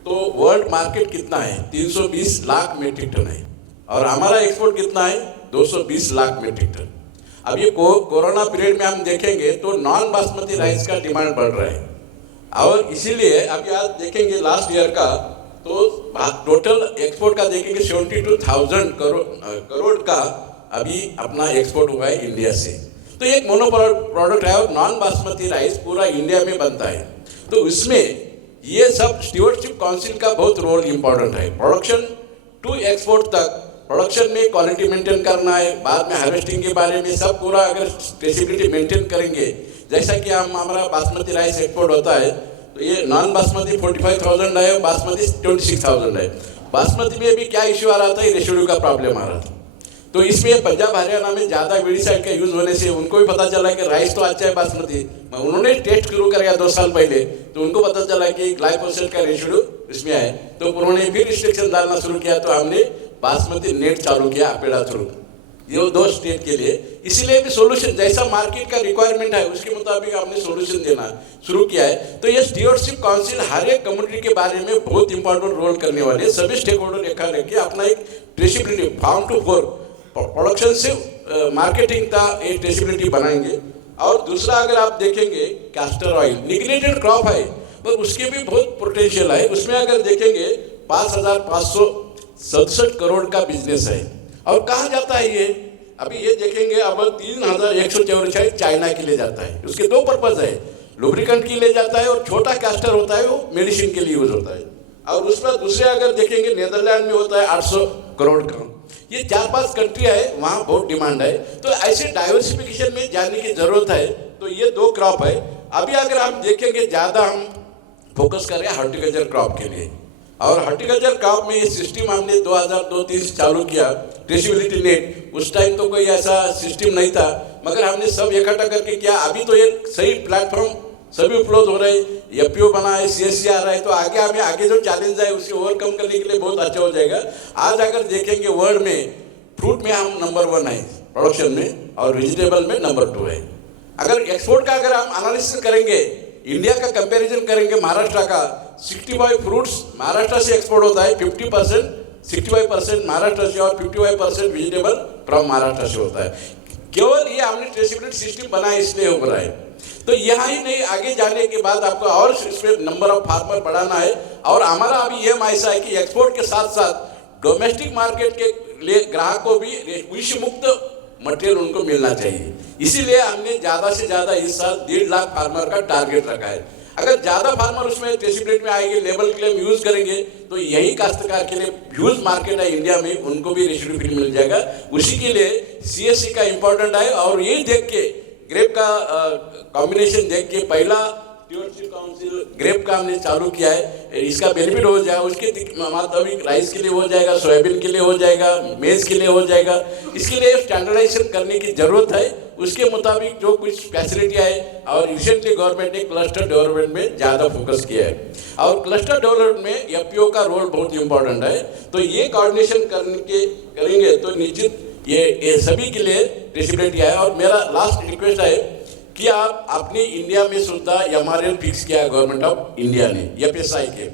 तो वर्ल्ड मार्केट कितना है, 320 लाख मेट्रिक टन है, और हमारा एक्सपोर्ट कितना है, 220 लाख मेट्रिक टन. अब ये कोरोना पीरियड में हम देखेंगे तो नॉन बासमती राइस का डिमांड बढ़ रहा है. और इसीलिए अभी आज देखेंगे लास्ट ईयर का तो टोटल एक्सपोर्ट का देखेंगे 72,000 करोड़ का अभी अपना एक्सपोर्ट हुआ है इंडिया से। तो एक मोनो प्रोडक्ट है और नॉन बासमती राइस पूरा इंडिया में बनता है। तो इसमें ये सब स्टीवर्डशिप काउंसिल का बहुत रोल इम्पोर्टेंट है। प्रोडक्शन टू एक्सपोर्ट तक, प्रोडक्शन में क्वालिटी मेंटेन करना है, बाद में हार्वेस्टिंग के बारे में सब पूरा अगर ट्रेसिबिलिटी मेंटेन करेंगे, जैसा कि हमारा बासमती राइस एक्सपोर्ट होता है तो ये नॉन बासमती 45,000 है, बासमती 26,000 है। बासमती में भी क्या इश्यू आ रहा था, रेशिड्यू का प्रॉब्लम आ रहा था। तो इसमें पंजाब हरियाणा में ज़्यादा वीडिसाइड का यूज़ होने से उनको भी पता चला कि राइस तो अच्छा है बासमती। उन्होंने टेस्ट शुरू कराया 2 साल पहले, तो उनको पता चला कि ग्लाइफोसेट का रेशिड्यू इसमें है, तो उन्होंने फिर रिस्ट्रिक्शन डालना शुरू किया। तो हमने बासमती नेट चालू किया अपेड़ा थ्रू, ये 2 स्टेट के लिए। इसीलिए भी सोल्यूशन जैसा मार्केट का रिक्वायरमेंट है उसके मुताबिक हमने सोल्यूशन देना शुरू किया है। तो ये स्टीवर्डशिप काउंसिल हर एक कम्युनिटी के बारे में बहुत इंपॉर्टेंट रोल करने वाले सभी स्टेक होल्डर रेखा रखे अपना एक traceability farm to fork production से मार्केटिंग का एक ट्रेसिबिलिटी बनाएंगे। और दूसरा अगर आप देखेंगे कैस्टर ऑयल निग्लेक्टेड क्रॉप है पर उसके भी बहुत पोटेंशियल है। उसमें अगर देखेंगे 5,567 करोड़ का बिजनेस है। और कहाँ जाता है ये, अभी ये देखेंगे अब 3,144 चाइना के लिए जाता है। उसके 2 पर्पज है, लुब्रिकेंट के लिए जाता है और छोटा कैस्टर होता है वो मेडिसिन के लिए यूज होता है। और उसमें दूसरे अगर देखेंगे नेदरलैंड में होता है 800 करोड़ का। ये 4-5 कंट्री है वहाँ बहुत डिमांड है। तो ऐसे डाइवर्सिफिकेशन में जाने की जरूरत है। तो ये 2 क्रॉप है। अभी अगर हम देखेंगे ज़्यादा हम फोकस कर रहे हैं हॉर्टिकल्चर क्रॉप के लिए। और हॉर्टिकल्चर क्रॉप में ये सिस्टम हमने 2002-03 से चालू किया ट्रेसिबिलिटी नेट। उस टाइम तो कोई ऐसा सिस्टम नहीं था, मगर हमने सब इकट्ठा करके किया। अभी तो ये सही प्लेटफॉर्म सभी उपलब्ध हो रहे हैं, एफपीओ बना है, सीएससी आ रहा है। तो आगे हमें आगे जो चैलेंज है उसे ओवरकम करने के लिए बहुत अच्छा हो जाएगा। आज अगर देखेंगे वर्ल्ड में फ्रूट में हम नंबर 1 है प्रोडक्शन में और वेजिटेबल में नंबर 2 है। अगर एक्सपोर्ट का अगर हम एनालिसिस करेंगे, इंडिया का कंपैरिजन करेंगे महाराष्ट्र का, 65 फ्रूट्स महाराष्ट्र से एक्सपोर्ट होता है, 65% महाराष्ट्र से और 55% वेजिटेबल फ्रॉम महाराष्ट्र से होता है। केवल ये हमने ट्रेसिबिलिटी सिस्टम बनाया इसलिए हो रहा है। तो यहाँ ही नहीं, आगे जाने के बाद आपको और इसमें नंबर ऑफ फार्मर बढ़ाना है। और हमारा अभी ये ऐसा है कि एक्सपोर्ट के साथ साथ डोमेस्टिक मार्केट के लिए ग्राहक को भी विष मुक्त मटेरियल उनको मिलना चाहिए। इसीलिए हमने ज़्यादा से ज़्यादा इस साल 1.5 लाख फार्मर का टारगेट रखा है। अगर ज़्यादा फार्मर उसमें ट्रेसिबिलिटी में आएंगे, लेबल क्लेम यूज़ करेंगे, तो यही काश्तकार के लिए ह्यूज मार्केट है इंडिया में, उनको भी रेसिड्यू फ्री मिल जाएगा। उसी के लिए सीएससी का इम्पोर्टेंट है। और ये देख के ग्रेप का कॉम्बिनेशन देख के पहला स्टीवर्डशिप काउंसिल ग्रेप का हमने चालू किया है। इसका बेनिफिट हो जाए, उसके मुताबिक राइस के लिए हो जाएगा, सोयाबीन के लिए हो जाएगा, मेज के लिए हो जाएगा। इसके लिए स्टैंडर्डाइजेशन करने की जरूरत है। उसके मुताबिक जो कुछ फैसिलिटी है, और रिसेंटली गवर्नमेंट ने क्लस्टर डेवलपमेंट में ज़्यादा फोकस किया है। और क्लस्टर डेवलपमेंट में एफपीओ का रोल बहुत इंपॉर्टेंट है। तो ये कोऑर्डिनेशन करेंगे तो निश्चित ये सभी के लिए ट्रेसिबिलिटी है। और मेरा लास्ट रिक्वेस्ट है कि आप अपने इंडिया में सुविधा एमआरएल फिक्स किया है गवर्नमेंट ऑफ इंडिया ने, एफएसआई के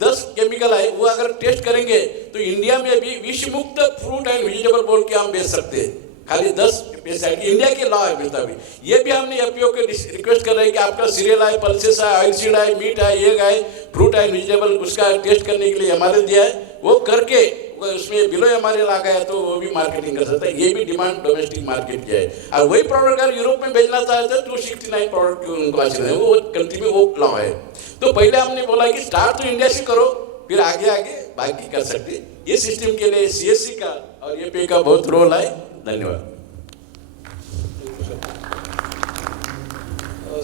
10 केमिकल है, वो अगर टेस्ट करेंगे तो इंडिया में भी विष मुक्त फ्रूट एंड वेजिटेबल बोल के हम बेच सकते हैं। खाली 10 पेस्टिसाइड इंडिया के लॉ है मुताबिक। ये भी हमने एफपीओ के रिक्वेस्ट कर रहे हैं कि आपका सीरियल है, पल्सेस है, ऑयल सीड है, मीट है, एग है, फ्रूट एंड वेजिटेबल, उसका टेस्ट करने के लिए एमआरएल दिया है। वो करके उसमें बिलो एमआरएल आ गया तो वो भी मार्केटिंग कर सकता है। ये भी डिमांड डोमेस्टिक मार्केट की है। और वही प्रोडक्ट अगर यूरोप में भेजना चाहते हैं तो 269 प्रोडक्ट उनको आचरण है, वो कंट्री में वो लॉ है। तो पहले हमने बोला कि स्टार्ट तो इंडिया से करो, फिर आगे आगे बाकी कर सकते। ये सिस्टम के लिए सीएससी का और एपीओ का बहुत रोल है। धन्यवाद।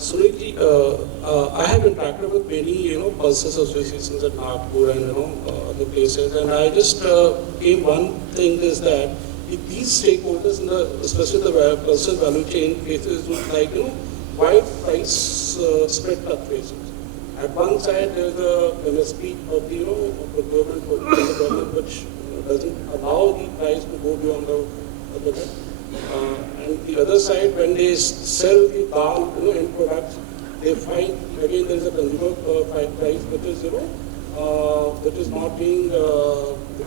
Sunil ji, I have interacted with many, pulses associations at Nagpur and other places, and I just came one thing is that if these stakeholders in the, especially the pulses value chain cases, would like wide price spread fluctuations. At one side there is the MSP of the procurement which doesn't allow the price to go beyond the limit. And the other side, when they sell the dal, end products, they find again there is a consumer price which is which is not being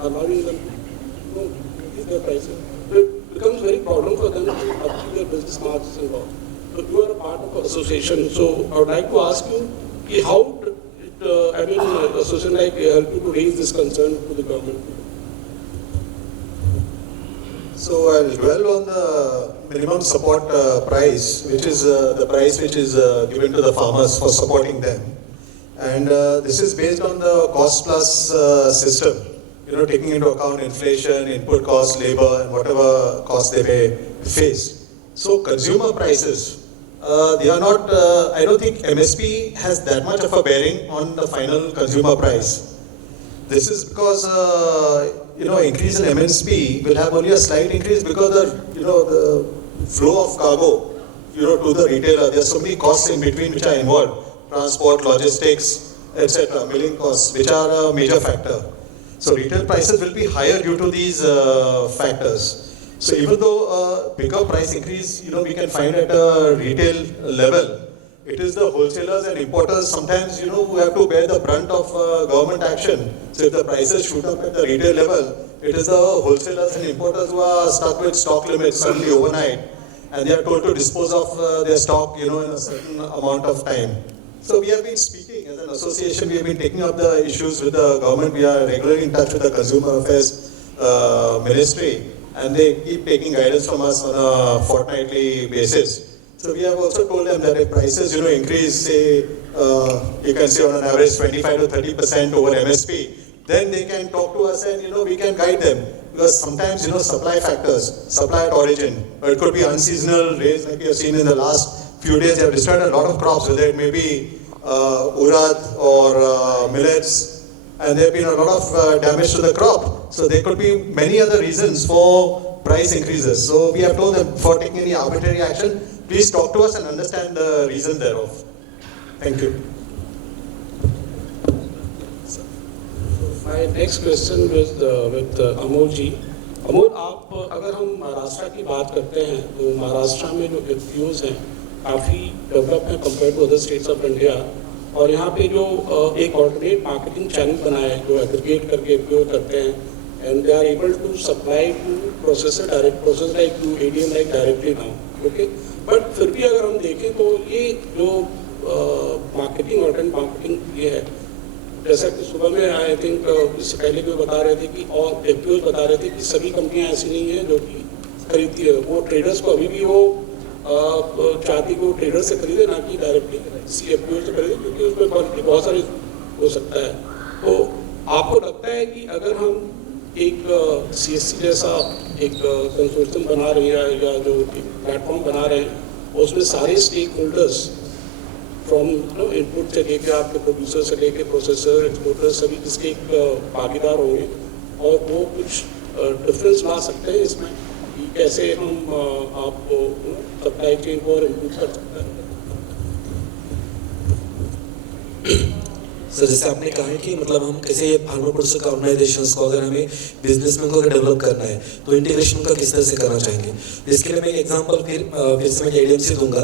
allowing them to increase their prices. So it becomes very problem for them to achieve their business margins involved. So you are a part of an association. So I would like to ask you कि how association like help you to raise this concern to the government? So I'll dwell on the minimum support price, which is the price which is given to the farmers for supporting them. And this is based on the cost plus system, taking into account inflation, input cost, labor, and whatever cost they may face. So consumer prices, they are not, I don't think MSP has that much of a bearing on the final consumer price. This is because, increase in MSP will have only a slight increase because the flow of cargo, to the retailer, there are so many costs in between which are involved. Transport, logistics, etc., milling costs, which are a major factor. So retail prices will be higher due to these factors. So even though a bigger price increase, we can find at a retail level, it is the wholesalers and importers sometimes, who have to bear the brunt of government action. So if the prices shoot up at the retail level, it is the wholesalers and importers who are stuck with stock limits suddenly overnight, and they are told to dispose of their stock, in a certain amount of time. So we have been speaking as an association, we have been taking up the issues with the government. We are regularly in touch with the Consumer Affairs Ministry, and they keep taking guidance from us on a fortnightly basis. So we have also told them that if prices, increase, say, you can say on an average 25 to 30% over MSP, then they can talk to us and, we can guide them. Because sometimes, supply factors, supply at origin, or it could be unseasonal rains like we have seen in the last few days. They have destroyed a lot of crops, whether it may be urad or millets, and there have been a lot of damage to the crop. So there could be many other reasons for price increases. So we have told them before taking any arbitrary action, please talk to us and understand the reason thereof. Thank you. My next question with Amol जी. अमोल, आप अगर हम महाराष्ट्र की बात करते हैं तो महाराष्ट्र में जो FPOs हैं काफ़ी डेवलप हैं compare to other states of India, और यहाँ पे जो एक ऑल्टरनेट मार्केटिंग चैनल बना है जो एग्रीगेट करके FPO करते हैं, and they are able to supply to processor direct process like to ADM like directly now. Okay, but फिर भी अगर हम देखें तो ये जो मार्केटिंग ऑल्टरनेट मार्केटिंग ये है, जैसा कि सुबह में आई थिंक इससे पहले भी बता रहे थे कि और FPOs बता रहे थे कि सभी कंपनियां ऐसी नहीं हैं जो कि खरीदती है. वो ट्रेडर्स को अभी भी वो चाहती को ट्रेडर से खरीदे, ना कि डायरेक्टली FPO से खरीदे, क्योंकि उसमें क्वालिटी बहुत सारी हो सकता है. तो आपको लगता है कि अगर हम एक CSC जैसा एक कंसोर्शियम बना रहे हैं या जो प्लेटफॉर्म बना रहे हैं, उसमें सारे स्टेक होल्डर्स फ्रॉम इनपुट से लेके आपके प्रोड्यूसर से लेके प्रोसेसर एक्सपोर्टर सभी इसके एक भागीदार होंगे, और वो कुछ डिफरेंस ला सकते हैं इसमें कि कैसे हम आपको सप्लाई चेन को और इम्प्रूव कर सकते हैं. सर, जैसे आपने कहा है कि मतलब हम कैसे ये फार्मर प्रोड्यूसर का ऑर्गेनाइजेशंस को अगर हमें बिजनेसमैन को अगर डेवलप करना है तो इंटीग्रेशन का किस तरह से करना चाहेंगे. इसके लिए मैं एग्जांपल फिर से मैं ADM से दूंगा.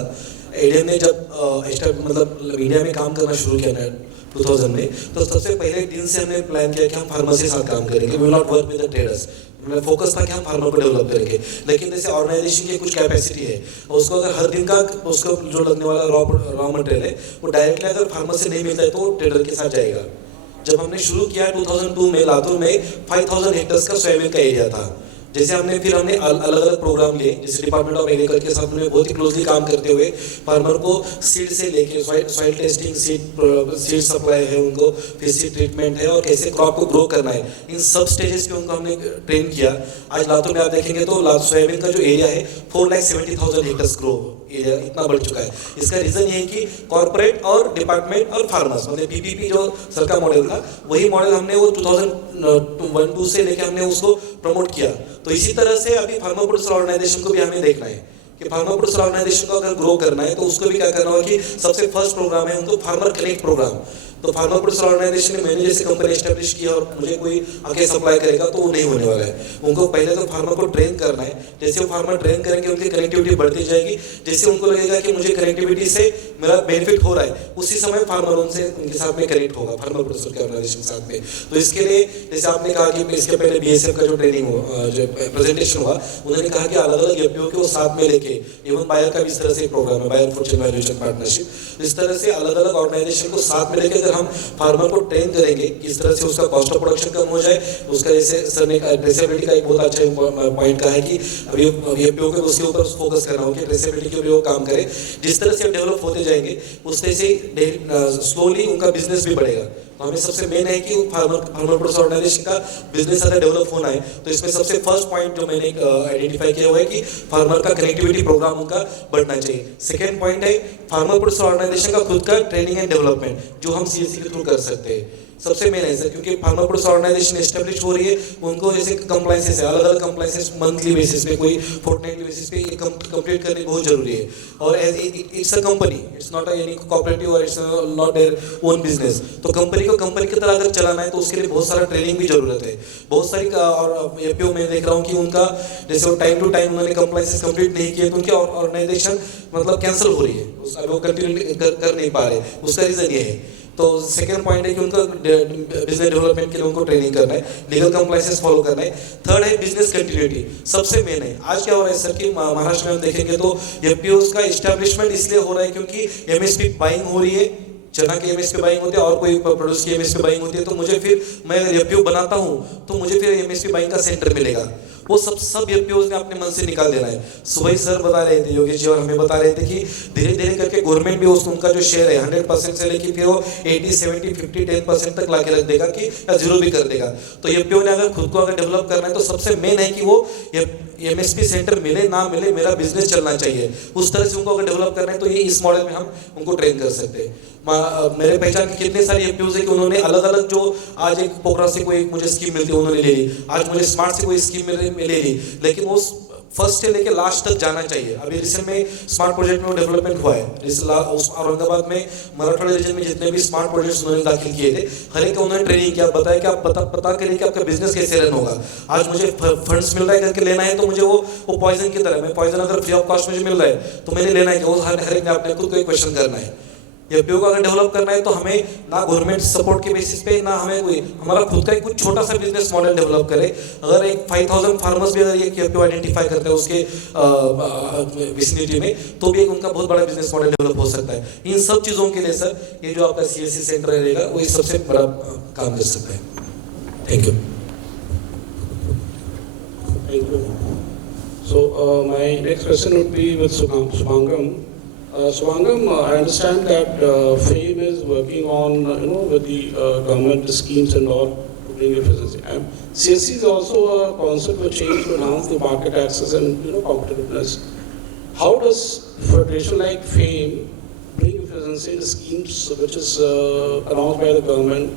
ADM ने जब मतलब इंडिया में काम करना शुरू किया ना 2000 में, तो सबसे पहले दिन से हमने प्लान किया कि हम फार्मर के साथ काम करेंगे. We will not work with the traders. मेरा फोकस था कि हम फार्मर को डेवलप करेंगे. लेकिन जैसे ऑर्गेनाइजेशन की कुछ कैपेसिटी है, उसको अगर हर दिन का उसको जो लगने वाला रॉ मटेरियल है वो डायरेक्टली अगर फार्मर से नहीं मिलता है तो वो ट्रेडर के साथ जाएगा. जब हमने शुरू किया 2002 में लातूर में 5000 हेक्टर्स का सोयाबीन का एरिया था. जैसे हमने अलग अलग प्रोग्राम लिए, जैसे डिपार्टमेंट ऑफ एग्रीकल्चर के साथ में बहुत ही क्लोजली काम करते हुए फार्मर को सीड से लेके सॉइल टेस्टिंग, सीड सप्लाई है उनको, फिर सीड ट्रीटमेंट है, और कैसे क्रॉप को ग्रो करना है, इन सब स्टेजेस पे उनको हमने ट्रेन किया. आज लातूर में आप देखेंगे तो सोयाबीन का जो एरिया है 4,70,000 हेक्टर्स ग्रो एरिया इतना बढ़ चुका है. इसका रीजन ये है कि कॉर्पोरेट और डिपार्टमेंट और फार्मर्स मतलब PPP जो सरकार मॉडल था, वही मॉडल हमने वो 2001-2 से लेके हमने उसको प्रमोट किया. तो इसी तरह से अभी फार्मर प्रोड्यूसर ऑर्गेनाइजेशन को भी हमें देखना है कि फार्मर प्रोड्यूसर ऑर्गेनाइजेशन को अगर ग्रो करना है तो उसको भी क्या करना होगा कि सबसे फर्स्ट प्रोग्राम है उनको फार्मर कनेक्ट प्रोग्राम. तो फार्मा प्रोड्यूसर ऑर्गेनाइजेशन ने मैंने जैसे कंपनी एस्टेब्लिश किया और मुझे कोई आके सप्लाई करेगा तो वो नहीं होने वाला है। उनको पहले तो फार्मा को ट्रेन करना है, जैसे वो फार्मा ट्रेन करेंगे उनकी कनेक्टिविटी बढ़ती जाएगी, जैसे उनको लगेगा कि मुझे कनेक्टिविटी से मेरा बेनिफिट हो रहा है, उसी समय फार्मर उनसे उनके साथ में कनेक्ट होगा, फार्मा प्रोड्यूसर के ऑर्गेनाइजेशन के साथ में। तो इसके लिए जैसे आपने कहा कि इसके पहले BSF का जो ट्रेनिंग हुआ, जो प्रेजेंटेशन हुआ, उन्होंने कहा कि अलग अलग एफपीओ को साथ में लेके, इवन बायर का भी इस तरह से प्रोग्राम है, buyer food chain valuation partnership, इस तरह से अलग अलग ऑर्गेनाइजेशन को साथ में लेके अगर हम फार्मर को ट्रेन करेंगे किस तरह से उसका कॉस्ट ऑफ प्रोडक्शन कम हो जाए, उसका जैसे सर ने ट्रेसेबिलिटी का एक बहुत अच्छा पॉइंट कहा है कि अभी एफपीओ को उसके ऊपर फोकस करना हो कि ट्रेसेबिलिटी के ऊपर वो काम करे, जिस तरह से डेवलप होते जाएंगे उस तरह से स्लोली उनका बिजनेस भी बढ़ेगा। तो हमें सबसे मेन है कि फार्मर प्रोड्यूसर ऑर्गेनाइजेशन का बिजनेस अगर डेवलप होना है तो इसमें सबसे फर्स्ट पॉइंट जो मैंने आइडेंटिफाई किया हुआ है कि फार्मर का कनेक्टिविटी प्रोग्राम उनका बढ़ना चाहिए। सेकेंड पॉइंट है फार्मर प्रोड्यूसर ऑर्गेनाइजेशन का खुद का ट्रेनिंग एंड डेवलपमेंट जो हम CSC के थ्रू कर सकते हैं, सबसे मेन है सर, क्योंकि फार्मर प्रोड्यूसर ऑर्गेनाइजेशन एस्टेब्लिश हो रही है, उनको जैसे कंप्लाइंसेस है, अलग अलग कंप्लाइंसेस मंथली बेसिस पे, कोई फोर्टनाइटली बेसिस पे ये कंप्लीट करनी बहुत जरूरी है। और as it's a company, it's not any cooperative और it's not their own business, तो कंपनी को कंपनी की तरह अगर चलाना है तो उसके लिए बहुत सारा ट्रेनिंग भी जरूरत है। बहुत सारी और एपीओ में देख रहा हूँ कि उनका जैसे वो टाइम टू टाइम उन्होंने कंप्लाइंसेस कंप्लीट नहीं किए तो उनकी ऑर्गेनाइजेशन मतलब कैंसिल हो रही है, वो कंटिन्यू कर नहीं पा रहे, उसका रीजन ये है। तो सेकंड पॉइंट है कि उनका बिजनेस डेवलपमेंट के लिए उनको ट्रेनिंग करना है, लीगल कंप्लाइंसेस फॉलो करना है। थर्ड है बिजनेस कंटिन्यूटी, सबसे मेन है। आज क्या हो रहा है सर कि महाराष्ट्र में हम देखेंगे तो एफपीओस का एस्टैब्लिशमेंट इसलिए हो रहा है क्योंकि एमएसपी बाइंग हो रही है, चना की एमएसपी बाइंग होती है और कोई प्रोड्यूस की एमएसपी बाइंग होती है, तो मुझे फिर मैं एफपीओ बनाता हूँ तो मुझे फिर एमएसपी बाइंग का सेंटर मिलेगा। वो सब एफपीओस ने अपने मन से निकाल देना है। सुबह ही सर बता रहे थे, योगेश जी और हमें बता रहे थे कि धीरे धीरे करके गवर्नमेंट भी उनका जो शेयर है 100% से लेके फिर वो 80, 70, 50, 10% तक ला के रख देगा कि जीरो भी कर देगा। तो एफपीओ ने अगर खुद को अगर डेवलप करना है तो सबसे मेन है कि वो एमएसपी सेंटर मिले ना मिले, मेरा बिजनेस चलना चाहिए, उस तरह से उनको अगर डेवलप करना है तो ये इस मॉडल में हम उनको ट्रेन कर सकते हैं। मेरे पहचान के कितने सारे एफपीओस है कि उन्होंने अलग अलग जो आज एक पोखरा से कोई मुझे स्कीम मिलती है उन्होंने ले ली, आज मुझे स्मार्ट से कोई स्कीम ले ली, लेकिन वो फर्स्ट से लेके लास्ट तक जाना चाहिए। अभी रिसेंट में स्मार्ट प्रोजेक्ट में डेवलपमेंट हुआ है, औरंगाबाद में मराठवाड़ा रीजन में जितने भी स्मार्ट प्रोजेक्ट्स उन्होंने दाखिल किए थे, हर एक का उन्होंने ट्रेनिंग किया, बताया कि आप पता करिए कि आपका बिजनेस कैसे रन होगा। आज मुझे फंड्स मिल रहा है करके लेना है तो मुझे वो पॉइजन की तरह, मैं पॉइजन अगर फ्री ऑफ कॉस्ट मुझे मिल रहा है तो मैंने लेना है कि वो हर एक ने अपने खुद को एक क्वेश्चन करना है। एफपीओ को अगर डेवलप करना है तो हमें ना गवर्नमेंट सपोर्ट के बेसिस पे, ना हमें कोई हमारा खुद का एक कुछ छोटा सा बिजनेस मॉडल डेवलप करे। अगर एक 5000 फार्मर्स भी अगर ये एफपीओ आइडेंटिफाई करते हैं उसके विसिनिटी में, तो भी एक उनका बहुत बड़ा बिजनेस मॉडल डेवलप हो सकता है। इन सब चीज़ों के लिए सर ये जो आपका CSC सेंटर रहेगा वो इस सबसे बड़ा काम कर सकता है। Thank you. Thank you. So my next question would be with Subhangam. Subhangam, I understand that FAME is working on with the government schemes and all to bring efficiency. And CSC is also a concept for change to enhance the market access and competitiveness. How does federation like FAME bring efficiency in schemes which is announced by the government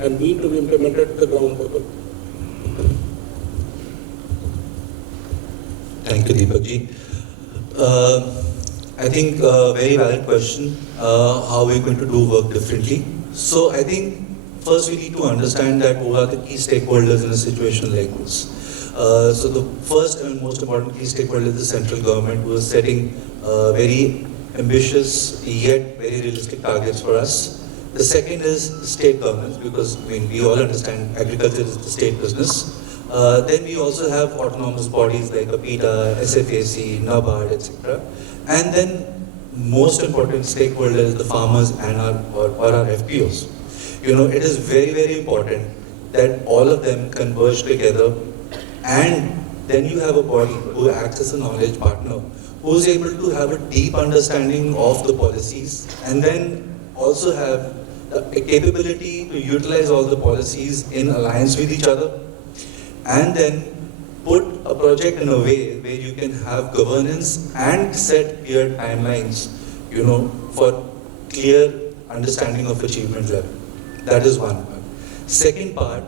and need to be implemented at the ground level? Thank you, Deepak ji. I think very valid question. How are we going to do work differently? So I think first we need to understand that who are the key stakeholders in a situation like this. So the first and most important key stakeholder is the central government, who is setting very ambitious yet very realistic targets for us. The second is state governments, because we all understand agriculture is the state business. Then we also have autonomous bodies like APIDA, SFAC, NABARD, etc. And then most important stakeholder is the farmers and our FPOs. It is very, very important that all of them converge together, and then you have a body who acts as a knowledge partner, who is able to have a deep understanding of the policies, and then also have the capability to utilize all the policies in alliance with each other, and then put a project in a way where you can have governance and set clear timelines, for clear understanding of achievement level. That is one part. Second part,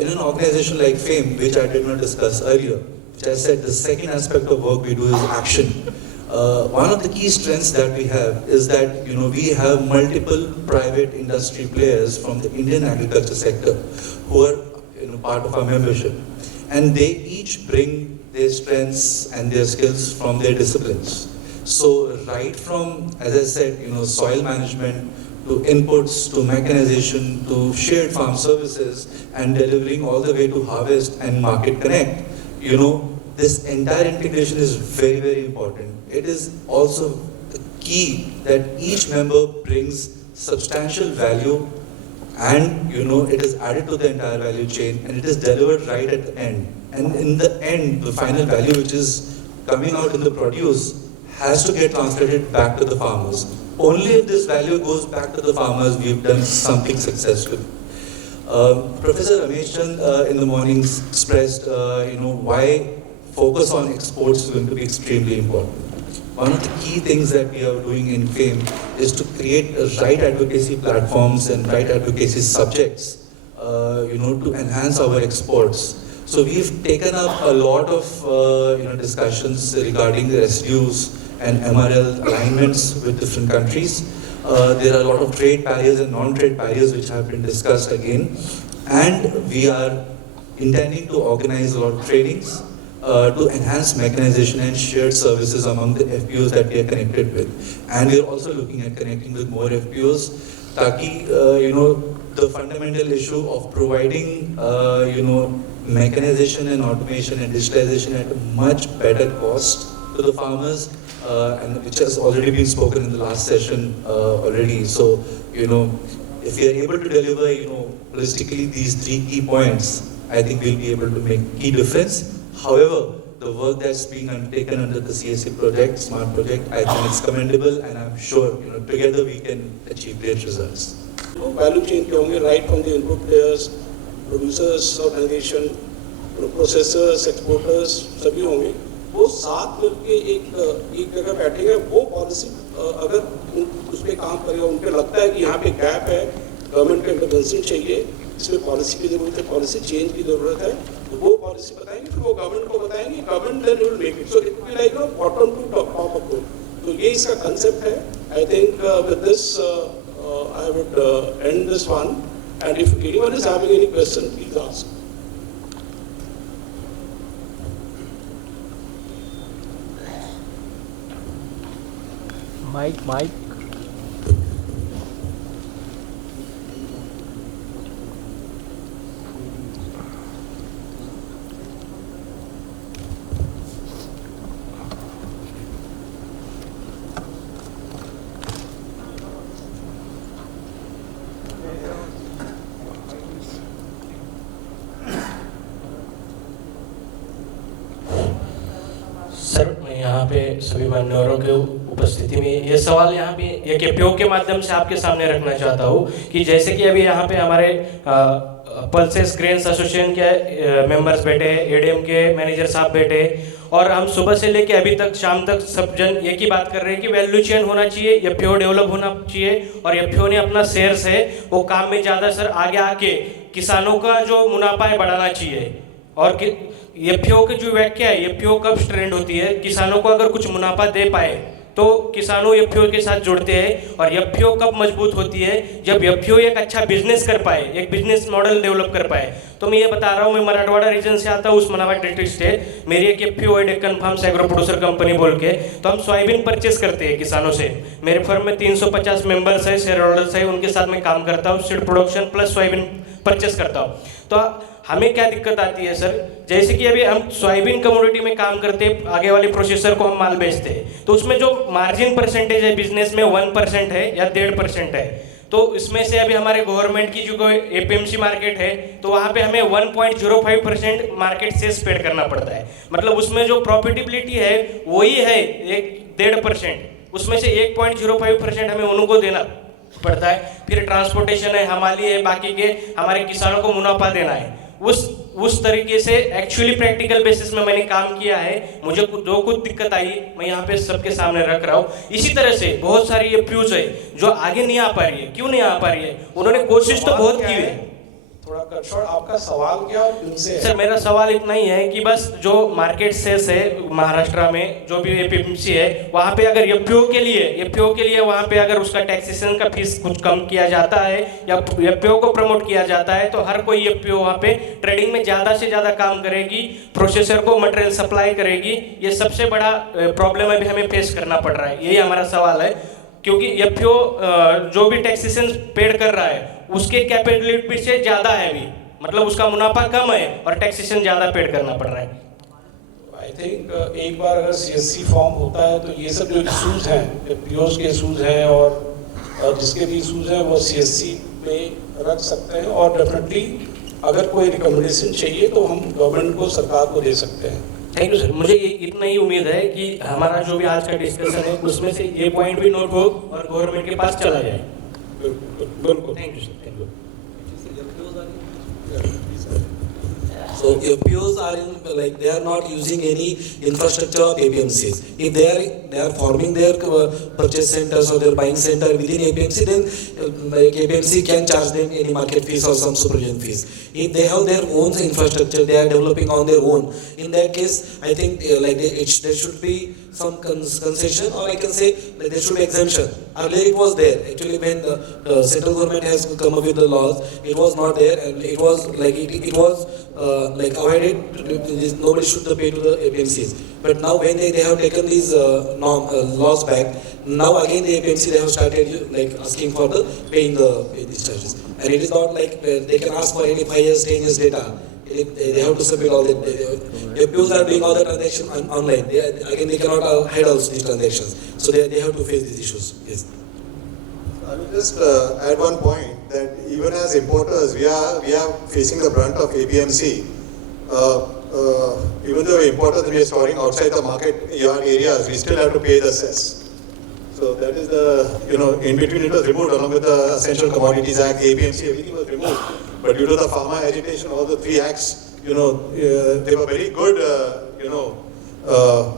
in an organization like FAME, which I did not discuss earlier, which I said the second aspect of work we do is action. One of the key strengths that we have is that we have multiple private industry players from the Indian agriculture sector who are part of our membership, and they each bring their strengths and their skills from their disciplines. So right from, as I said, soil management to inputs to mechanization to shared farm services and delivering all the way to harvest and market connect, this entire integration is very, very important. It is also the key that each member brings substantial value, and it is added to the entire value chain, and it is delivered right at the end. And in the end, the final value which is coming out in the produce has to get translated back to the farmers. Only if this value goes back to the farmers, we've done something successful. Professor Ramesh Chand in the morning expressed, why focus on exports is going to be extremely important. One of the key things that we are doing in FAME is to create right advocacy platforms and right advocacy subjects, to enhance our exports. So we've taken up a lot of discussions regarding the residues and MRL alignments with different countries. There are a lot of trade barriers and non-trade barriers which have been discussed again, and we are intending to organize a lot of trainings to enhance mechanization and shared services among the FPOs that we are connected with. And we are also looking at connecting with more FPOs, taki, the fundamental issue of providing, mechanization and automation and digitalization at a much better cost to the farmers, and which has already been spoken in the last session already. So, if we are able to deliver, holistically these 3 key points, I think we'll be able to make key difference. However, the work that's being undertaken under the CSC project, SMART project, I think it's commendable, and I'm sure, together we can achieve great results. Value chain के होंगे, right from the input players, producers, organization, processors, exporters, सभी होंगे. वो साथ मिलके एक जगह बैठेंगे. वो पॉलिसी अगर उस पे काम करेगा, उनको लगता है कि यहाँ पे गैप है, गवर्नमेंट का इंटरवेंशन चाहिए, इसमें पॉलिसी की जरूरत है, पॉलिसी चेंज की जरूरत है, तो वो पॉलिसी बताएंगे, फिर वो गवर्नमेंट को बताएंगे, government then will make it. So it will be like bottom to top approach. तो ये इसका कंसेप्ट है. I think with this I would end this one, and if anyone is having any question, please ask. Mike. Sir, मैं यहाँ पे सभी मान्यवरों के उपस्थिति में ये सवाल यहाँ पे एक एपीओ के माध्यम से आपके सामने रखना चाहता हूँ कि जैसे कि अभी यहाँ पे हमारे पल्सेस ग्रेन्स एसोसिएशन के मेंबर्स बैठे हैं, एडीएम के मैनेजर साहब बैठे हैं, और हम सुबह से लेके अभी तक शाम तक सब जन एक ही बात कर रहे हैं कि वैल्यू चेन होना चाहिए, एफपीओ डेवलप होना चाहिए, और एफपीओ ने अपना शेयर्स है वो काम में ज़्यादा सर आगे आके किसानों का जो मुनाफा है बढ़ाना चाहिए. और एफपीओ की जो व्याख्या है, एफपीओ कब ट्रेंड होती है, किसानों को अगर कुछ मुनाफा दे पाए तो किसानों एफपीओ के साथ जुड़ते हैं, और एफपीओ कब मजबूत होती है, जब एफपीओ एक अच्छा बिजनेस कर पाए, एक बिजनेस मॉडल डेवलप कर पाए. तो मैं ये बता रहा हूँ, मैं मराठवाड़ा रीजन से आता हूँ, उस्मानाबाद डिस्ट्रिक्ट से. मेरी एक एफपीओ है Deccan farms agro producer company बोल के. तो हम सोयाबीन परचेस करते हैं किसानों से. मेरे फर्म में 350 मेंबर्स है, शेयर होल्डर्स है, उनके साथ मैं काम करता हूँ, seed production plus soybean purchase करता हूँ. तो हमें क्या दिक्कत आती है सर, जैसे कि अभी हम सोयाबीन कमोडिटी में काम करते हैं, आगे वाले प्रोसेसर को हम माल बेचते हैं, तो उसमें जो मार्जिन परसेंटेज है बिजनेस में 1% है या 1.5% है. तो इसमें से अभी हमारे गवर्नमेंट की जो एपीएमसी मार्केट है, तो वहाँ पे हमें 1.05% मार्केट से स्पेड करना पड़ता है. मतलब उसमें जो प्रॉफिटेबिलिटी है वही है 1.5%, उसमें से 1.05% हमें उनको देना पड़ता है. फिर ट्रांसपोर्टेशन है, हमाली है, बाकी के हमारे किसानों को मुनाफा देना है. उस तरीके से एक्चुअली प्रैक्टिकल बेसिस में मैंने काम किया है. मुझे जो कुछ दिक्कत आई मैं यहाँ पे सबके सामने रख रहा हूँ. इसी तरह से बहुत सारी एफपीओज है जो आगे नहीं आ पा रही है. क्यों नहीं आ पा रही है? उन्होंने कोशिश तो बहुत की है. थोड़ा कट शॉर्ट, आपका सवाल क्या और किनसे है? सर मेरा सवाल इतना ही है कि बस जो मार्केट सेस है महाराष्ट्र में जो भी एपीएमसी है वहाँ पे अगर एफपीओ के लिए वहाँ पे अगर उसका टैक्सेशन का फीस कुछ कम किया जाता है या एफपीओ को प्रमोट किया जाता है तो हर कोई एफपीओ वहाँ पे ट्रेडिंग में ज़्यादा से ज़्यादा काम करेगी, प्रोसेसर को मटेरियल सप्लाई करेगी। ये सबसे बड़ा प्रॉब्लम अभी हमें फेस करना पड़ रहा है, यही हमारा सवाल है। क्योंकि एफपीओ जो भी टैक्सेशन पेड कर रहा है उसके कैपेबिलिटी से ज़्यादा है अभी, मतलब उसका मुनाफा कम है और टैक्सेशन ज़्यादा पेड करना पड़ रहा है। आई थिंक एक बार अगर सीएससी फॉर्म होता है तो ये सब जो इशूज़ हैं, एफपीओज़ के इशूज़ हैं और जिसके भी इशूज़ हैं वो सीएससी में रख सकते हैं और डेफिनेटली अगर कोई रिकमेंडेशन चाहिए तो हम गवर्नमेंट को, सरकार को दे सकते हैं। थैंक यू सर, मुझे इतना ही उम्मीद है कि हमारा जो भी आज का डिस्कशन है उसमें से ये पॉइंट भी नोट हो और गवर्नमेंट के पास चला जाए। बिल्कुल। Thank you sir, thank you. So FPOs are in, like, they are not using any infrastructure of APMCs. If they are forming their purchase centers or their buying center within APMC, then like APMC can charge them any market fees or some supervision fees. If they have their own infrastructure, they are developing on their own. In that case, I think there should be some concession, or I can say that there should be exemption. Earlier it was there. Actually, when the central government has come up with the laws, it was not there, and it was like it was like avoided. Nobody should pay to the APMCs. But now when they have taken these laws back, now again the APMC they have started like asking for the paying these charges, and it is not like they can ask for any 5 years, 10 years data. They have to submit all that. FPOs are doing all the transactions online. They cannot hide out these transactions, so they have to face these issues. Yes. I will just add one point that even as importers, we are facing the brunt of APMC. Even though importers we are storing outside the market yard areas, we still have to pay the cess. So that is the, in between it was removed along with the Essential Commodities Act, APMC, everything was removed. But due to the farmer agitation, all the 3 acts, they were very good,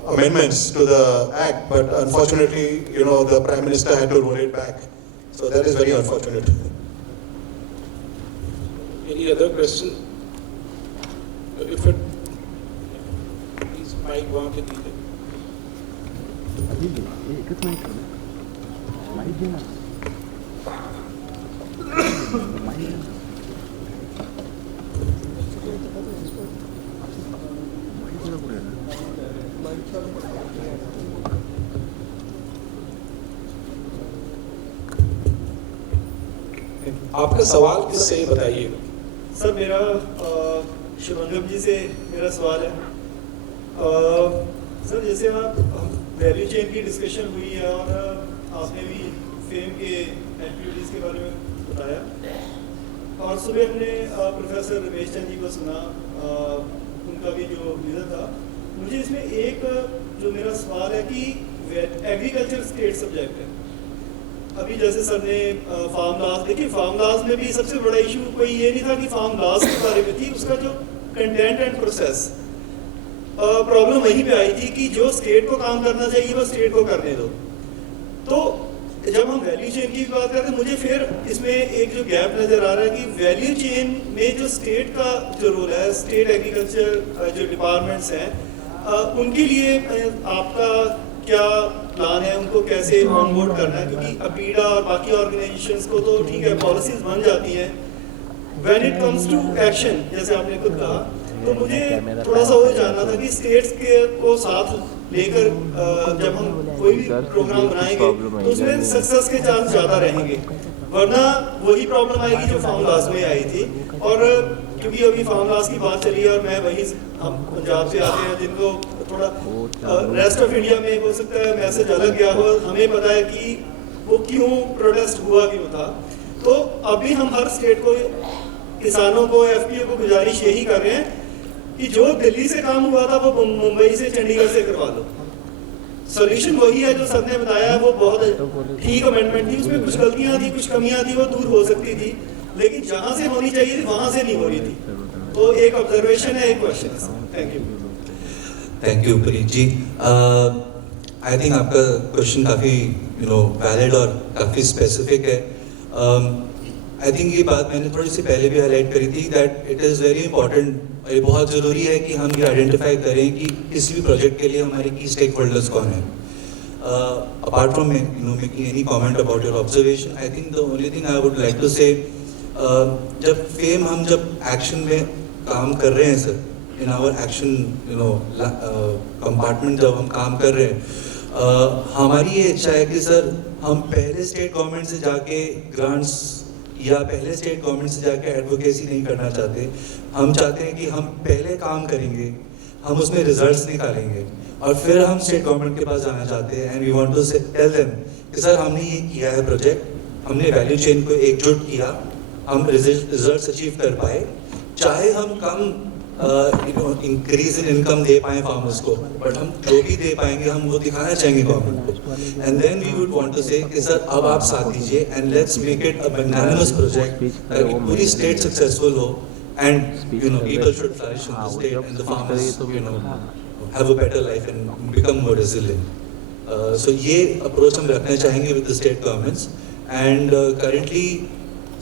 amendments to the act. But unfortunately, the Prime Minister had to roll it back. So that is very unfortunate. Any other question? If it, please, mic वहाँ पे दीजिए। आपका सवाल किससे बताइए? Sir मेरा शुभंगम जी से मेरा सवाल है। सर जैसे आप वैल्यू चेन की डिस्कशन हुई है और आपने भी फेम के एक्टिविटीज़ के बारे में बताया और सुबह हमने प्रोफेसर रमेश चंद जी को सुना, उनका भी जो विजन था। मुझे इसमें एक जो मेरा सवाल है कि एग्रीकल्चर स्टेट सब्जेक्ट है। अभी जैसे सर ने फार्म लॉज, देखिए फार्म लॉज में भी सबसे बड़ा इशू कोई ये नहीं था कि फार्म लॉज के बारे में थी, उसका जो कंटेंट एंड प्रोसेस प्रॉब्लम वहीं पे आई थी कि जो स्टेट को काम करना चाहिए वो स्टेट को करने दो। तो जब हम वैल्यू चेन की बात करते हैं, मुझे फिर इसमें एक जो गैप नज़र आ रहा है कि वैल्यू चेन में जो स्टेट का जो रोल है, स्टेट एग्रीकल्चर जो डिपार्टमेंट्स हैं, उनके लिए आपका क्या प्लान है, उनको कैसे ऑनबोर्ड करना है? क्योंकि अपीडा और बाकी ऑर्गेनाइजेशंस को तो ठीक है पॉलिसीज बन जाती हैं, when it comes to action जैसे आपने खुद कहा, तो मुझे थोड़ा सा वो जानना था कि स्टेट्स को साथ लेकर जब हम कोई भी प्रोग्राम बनाएंगे तो उसमें सक्सेस के चांस ज़्यादा रहेंगे, वरना वही प्रॉब्लम आएगी जो फार्म लॉज में आई थी। और क्योंकि अभी फार्म लॉज की बात चली है और मैं वहीं, हम पंजाब से आते हैं जिनको थोड़ा रेस्ट ऑफ इंडिया में हो सकता है मैसेज अलग गया हो, हमें पता है कि वो क्यों प्रोटेस्ट हुआ क्यों था। तो अभी हम हर स्टेट को, किसानों को, एफपीओ को गुजारिश यही कर रहे हैं कि जो दिल्ली से काम हुआ था वो मुंबई से, चंडीगढ़ से करवा लो। सोल्यूशन वही है जो सर ने बताया है, वो बहुत ठीक अमेंडमेंट थी, उसमें कुछ गलतियां थी, कुछ कमियां थी, वो दूर हो सकती थी, लेकिन जहां से होनी चाहिए थी वहां से नहीं हो रही थी। तो एक ऑब्जर्वेशन है, एक क्वेश्चन है। Thank you. Thank you Puneet ji. I think आपका क्वेश्चन काफ़ी वैलिड और काफ़ी स्पेसिफिक है। आई थिंक ये बात मैंने थोड़ी सी पहले भी हाईलाइट करी थी that it is very important, ये बहुत ज़रूरी है कि हम ये आइडेंटिफाई करें कि किसी भी प्रोजेक्ट के लिए हमारे की स्टेक होल्डर्स कौन है. Apart from making any comment about your observation, I think the only thing I would like to say, जब फेम हम जब एक्शन में काम कर रहे हैं sir, in our action compartment जब हम काम कर रहे हैं, हमारी ये इच्छा है कि सर हम पहले स्टेट गवर्नमेंट से जाके ग्रांट्स या पहले स्टेट गवर्नमेंट से जाके एडवोकेसी नहीं करना चाहते. हम चाहते हैं कि हम पहले काम करेंगे, हम उसमें रिजल्ट्स निकालेंगे और फिर हम स्टेट गवर्नमेंट के पास जाना चाहते हैं. And we want to tell them कि सर हमने ये किया है प्रोजेक्ट, हमने वैल्यू चेन को एकजुट किया, हम रिजल्ट्स अचीव कर पाए, चाहे हम कम इंक्रीज इन इनकम दे पाएँ फार्मर्स को, बट हम जो भी दे पाएंगे हम वो दिखाना चाहेंगे गवर्नमेंट को. And then we would want to say कि सर अब आप साथ दीजिए and let's make it a magnanimous project ताकि पूरी स्टेट सक्सेसफुल हो and people should flourish in the state and the farmers have a better life and become more resilient. So ये approach हम रखना चाहेंगे with the state governments. And currently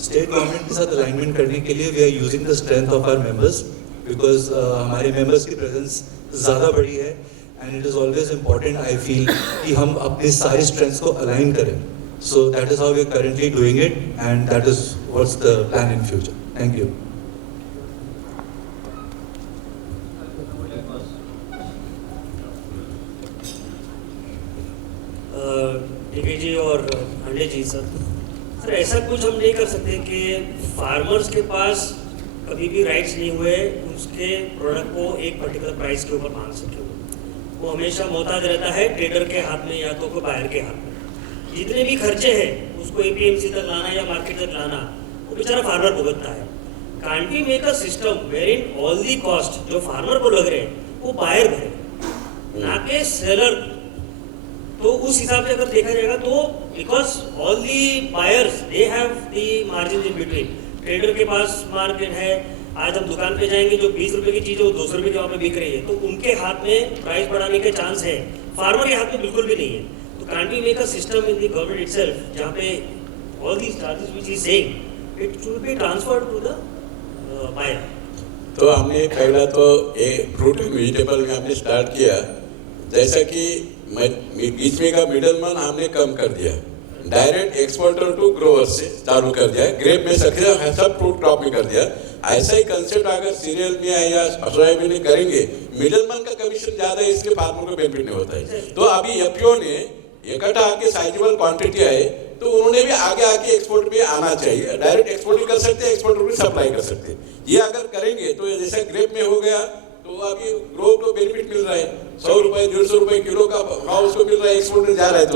state government के साथ alignment करने के लिए we are using the strength of our members, because हमारे मेंबर्स की प्रेजेंस ज़्यादा बड़ी है. And it is always important I feel कि हम अपनी सारी स्ट्रेंथ्स को अलाइन करें. So that is how we are currently doing it and that is what's the plan in future. Thank you. DK ji और हंडे जी, सर ऐसा कुछ हम नहीं कर सकते कि फार्मर्स के पास कभी भी राइट्स नहीं हुए उसके प्रोडक्ट को एक पर्टिकुलर प्राइस के ऊपर मांग सके. वो हमेशा मोहताज रहता है ट्रेडर के हाथ में या तो कोई बायर के हाथ में. जितने भी खर्चे हैं उसको एपीएमसी तक लाना या मार्केट तक लाना वो बेचारा फार्मर भुगतता है. Can't we make a system where in all the cost जो फार्मर को लग रहे हैं वो बायर भरे, ना के सेलर. तो उस हिसाब से अगर देखा जाएगा तो because all the buyers they have the margin in between. Trader के पास मार्जिन है, आज हम दुकान पे जाएंगे जो 20 रुपए की चीज़ है वो 200 रुपए के वहाँ पे बिक रही है, तो उनके हाथ में प्राइस बढ़ाने के चांस है, फार्मर के हाथ में बिल्कुल भी नहीं है. तो can't we make a system in the government itself जहाँ पे all these charges which is saying it should be transferred to the buyer. तो हमने पहला तो ये फ्रूट एंड वेजिटेबल में हमने स्टार्ट किया, जैसा कि बीच में का मिडलमैन हमने कम कर दिया, डायरेक्ट एक्सपोर्टर टू ग्रोवर से चालू कर दिया. ग्रेप में सब फ्रूट क्रॉप में कर दिया. ऐसा ही कंसेप्ट अगर सीरियल में है या सोयाबीन में करेंगे, मिडलमैन का कमीशन ज्यादा है, इसलिए फार्मर को बेनिफिट नहीं होता है. तो अभी एफपीओ ने इकट्ठा आके साइजेबल क्वांटिटी है तो उन्होंने भी आगे आके एक्सपोर्ट में आना चाहिए. डायरेक्ट एक्सपोर्ट भी कर सकते हैं, एक्सपोर्टर भी सप्लाई कर सकते हैं. ये अगर करेंगे तो जैसा ग्रेप में हो गया तो अभी ग्रो को बेनिफिट मिल रहा है, 100 रुपए 150 रुपए किलो का भाव उसको मिल रहा है, एक्सपोर्ट में जा रहा है.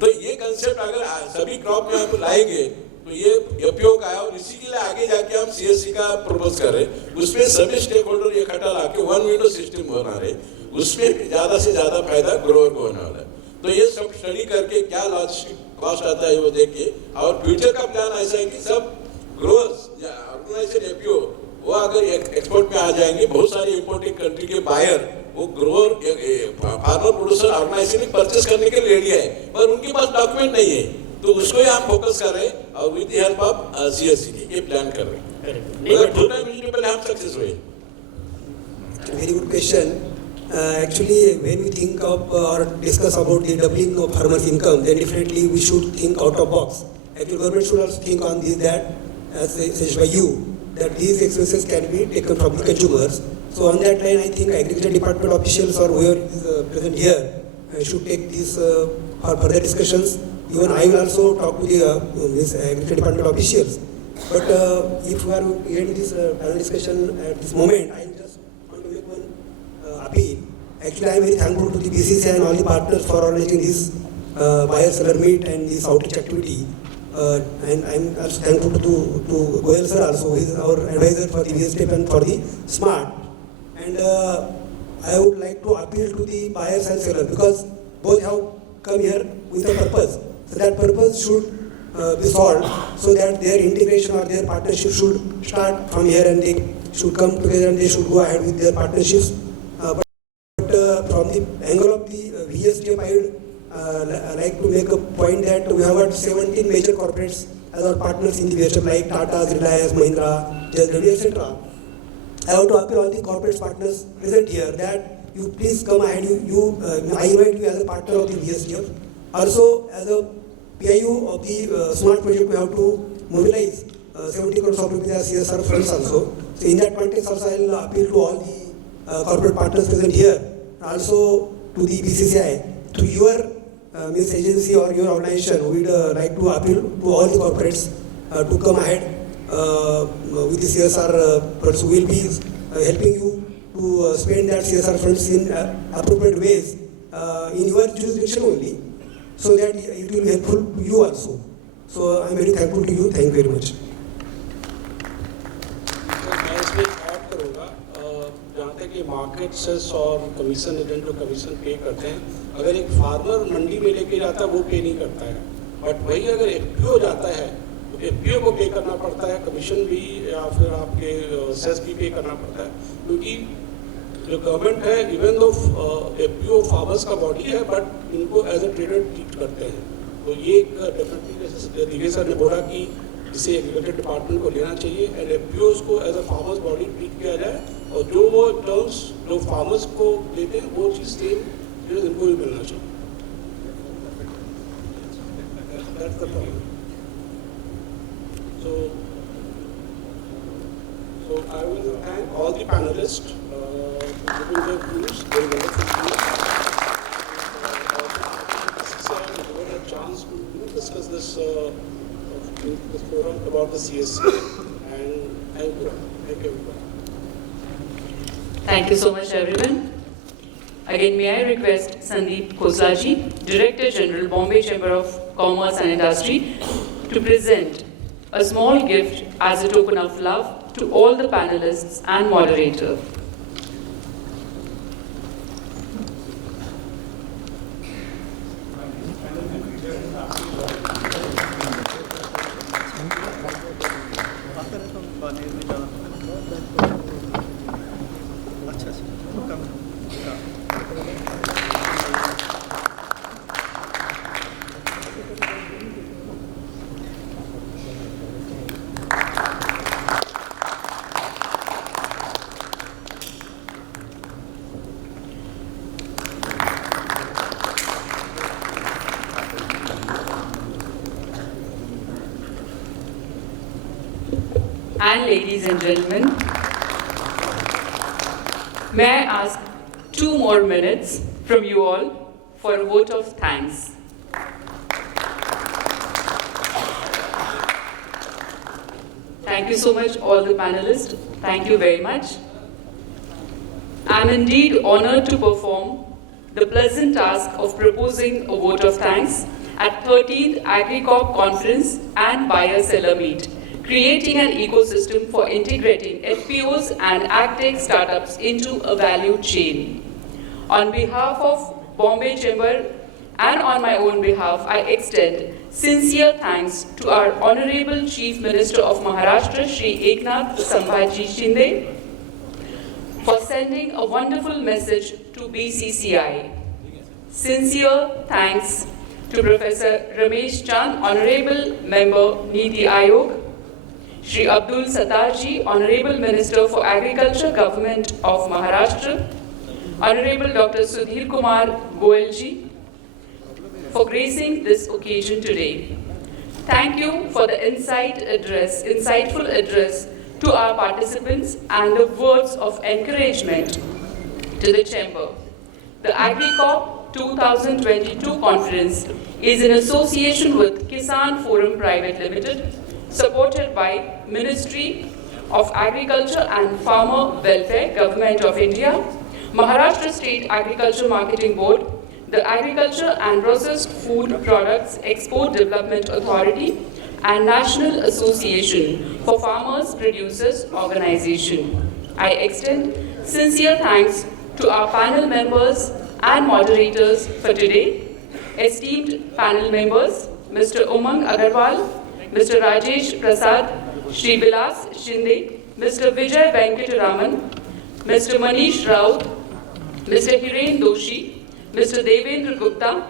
तो ये कंसेप्ट अगर सभी क्रॉप में हम लाएंगे तो ये एफपीओ का है. और इसी के लिए आगे जाके हम सीएससी का प्रपोज कर रहे हैं, उसमें सभी स्टेक होल्डर इकट्ठा लाके वन विंडो सिस्टम बना रहे, उसमें ज्यादा से ज्यादा फायदा ग्रोअर को होने वाला है. तो ये सब स्टडी करके क्या लॉजिस्टिक कॉस्ट आता है वो देखिए. और फ्यूचर का प्लान ऐसा है कि सब ग्रोअर्स या ऑर्गेनाइजेशन एफपीओ वो अगर एक्सपोर्ट में आ जाएंगे, बहुत सारी इंपोर्टिंग कंट्री के बायर वो grower farmer producer organisation purchase करने के लिए रेडी है, पर उनके पास डॉक्यूमेंट नहीं है. तो उसको ही हम फोकस कर रहे हैं और with the help of CSC की ये प्लान कर रहे हैं. अगर छोटा वेजिटेबल हम सक्सेस हुए. Very good question. Actually, when we think of or discuss about the doubling of farmers' income, then definitely we should think out of box. Actually, government should also think on this, that, as said by you, that these expenses can be taken from the consumers. So on that line, I think agriculture department officials or whoever is present here should take this for further discussions. Even I will also talk to the this agriculture department officials. But if we are hearing this panel discussion at this moment, I just want to make one appeal. Actually, I am very thankful to the BCCI and all the partners for organizing this buyer-seller meet and this outreach activity. And I am also thankful to Goyal sir also, he is our advisor for the VSTEP and for the SMART. And I would like to appeal to the buyers and sellers, because both have come here with a purpose. So that purpose should be solved, so that their integration or their partnership should start from here and they should come together and they should go ahead with their partnerships. But from the angle of the VSTF, I would like to make a point that we have got 17 major corporates as our partners in the VSF like Tata, Reliance, Mahindra, JSW, etc. I want to appeal all the corporate partners present here that you please come ahead. I invite you as a partner of the VSDF. Also, as a PIU of the smart project, we have to mobilize 70 crores of rupees as CSR funds also. So in that context also, I will appeal to all the corporate partners present here, also to the BCCI, to your Miss agency or your organization. We would like to appeal to all the corporates to come ahead with the CSR funds. We will be helping you to spend that CSR funds in appropriate ways in your jurisdiction only, so that it will be helpful to you also. So I am very thankful to you. Thank you very much. मैं इसमें add करूँगा, जहाँ तक ये market cess और commission agent जो commission पे करते हैं, अगर एक फार्मर मंडी में लेके जाता है वो पे नहीं करता है, बट वही अगर एफपीओ जाता है तो एफपीओ को पे करना पड़ता है, कमीशन भी या फिर आपके सेस भी पे करना पड़ता है, क्योंकि जो गवर्नमेंट है इवन दो एफपीओ फार्मर्स का बॉडी है बट इनको एज ए ट्रेडर ट्रीट करते हैं. तो ये एक डेफिनेटली जैसे दिग्विजय सर ने बोला कि इसे एग्रीकल्चर डिपार्टमेंट को लेना चाहिए एंड एफपीओज को as a farmers body treat किया जाए और जो वो टर्म्स जो फार्मर्स को देते हैं वो चीज़ सेम जो इनको भी मिलना चाहिए. That's the problem. So I will thank all the panelists for giving their views, very wonderful views. We had a chance to discuss this forum about the CSC, and thank you. Thank you, everyone. Thank you so much, everyone. Again, may I request Sandeep Khoslaji, Director General, Bombay Chamber of Commerce and Industry, to present a small gift as a token of love to all the panelists and moderator. And ladies and gentlemen, may I ask 2 more minutes from you all for a vote of thanks. Thank you so much, all the panelists. Thank you very much. I am indeed honored to perform the pleasant task of proposing a vote of thanks at 13th AgriCorp Conference and Buyer-Seller Meet, creating an ecosystem for integrating FPOs and AgTech startups into a value chain. On behalf of Bombay Chamber and on my own behalf, I extend sincere thanks to our Honorable Chief Minister of Maharashtra, Shri Eknath Sambhaji Shinde, for sending a wonderful message to BCCI. Sincere thanks to Professor Ramesh Chand, Honorable Member, Niti Aayog, Shri Abdul Sattarji, Honorable Minister for Agriculture, Government of Maharashtra, Honorable Dr. Sudhir Kumar Goelji, for gracing this occasion today. Thank you for the insightful address to our participants and the words of encouragement to the Chamber. The AgriCorp 2022 conference is in association with Kisan Forum Private Limited, supported by Ministry of Agriculture and Farmer Welfare, Government of India, Maharashtra State Agriculture Marketing Board, the Agriculture and Processed Food Products Export Development Authority, and National Association for Farmers Producers Organization. I extend sincere thanks to our panel members and moderators for today. Esteemed panel members, Mr. Umang Agarwal, Mr. Rajesh Prasad, Shri Vilas Shinde, Mr. Vijay Venkataraman, Mr. Manish Raut, Mr. Hiren Doshi, Mr. Devendra Gupta,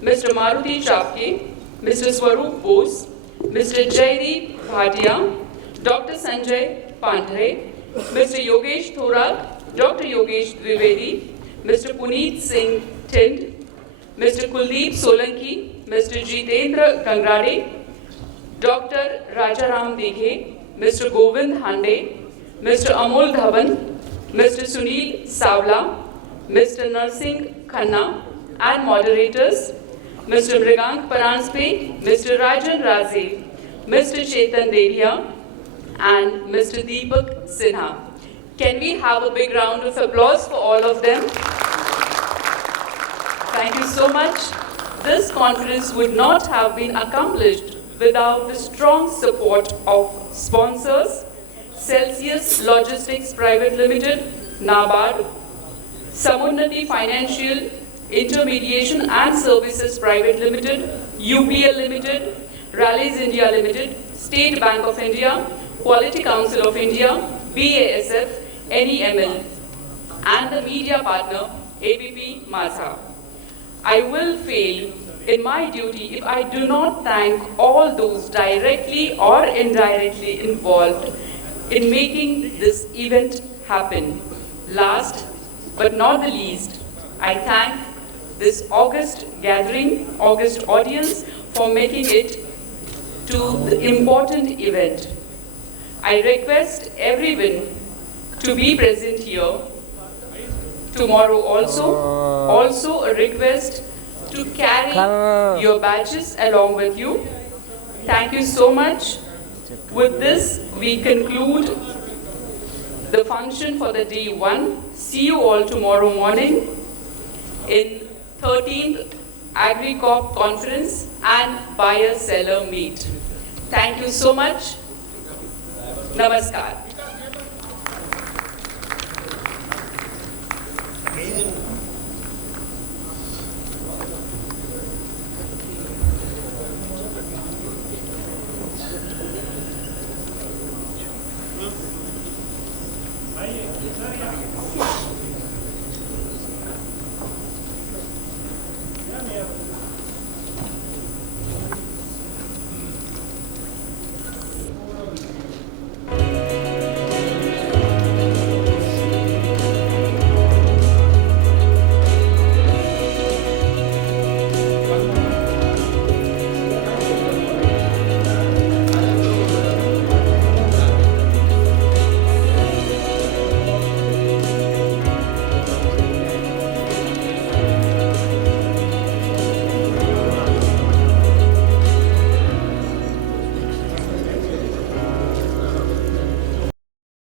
Mr. Maruti Chapke, Mr. Swaroop Bose, Mr. Jaideep Bhatia, Dr. Sanjay Pandre, Mr. Yogesh Thorat, Dr. Yogesh Dwivedi, Mr. Puneet Singh Tind, Mr. Kuldeep Solanki, Mr. Jitendra Gangrade, Dr. Rajaram Dighe, Mr. Govind Hande, Mr. Amol Dhawan, Mr. Sunil Savla, Mr. Narsingh Khanna, and moderators, Mr. Mrigank Paranspe, Mr. Rajan Raze, Mr. Chetan Dedia, and Mr. Deepak Sinha. Can we have a big round of applause for all of them? Thank you so much. This conference would not have been accomplished without the strong support of sponsors, Celsius Logistics Private Limited, NABARD, Samunnati Financial Intermediation and Services Private Limited, UPL Limited, Rallies India Limited, State Bank of India, Quality Council of India, BASF, NEML, and the media partner, ABP Mazha. I will fail in my duty if I do not thank all those directly or indirectly involved in making this event happen. Last but not the least, I thank this august gathering, august audience for making it to the important event. I request everyone to be present here tomorrow also. Also a request to carry your badges along with you. Thank you so much. With this, we conclude the function for the day 1. See you all tomorrow morning in 13th AgriCorp conference and buyer-seller meet. Thank you so much. Namaskar. आइए, sir यहाँ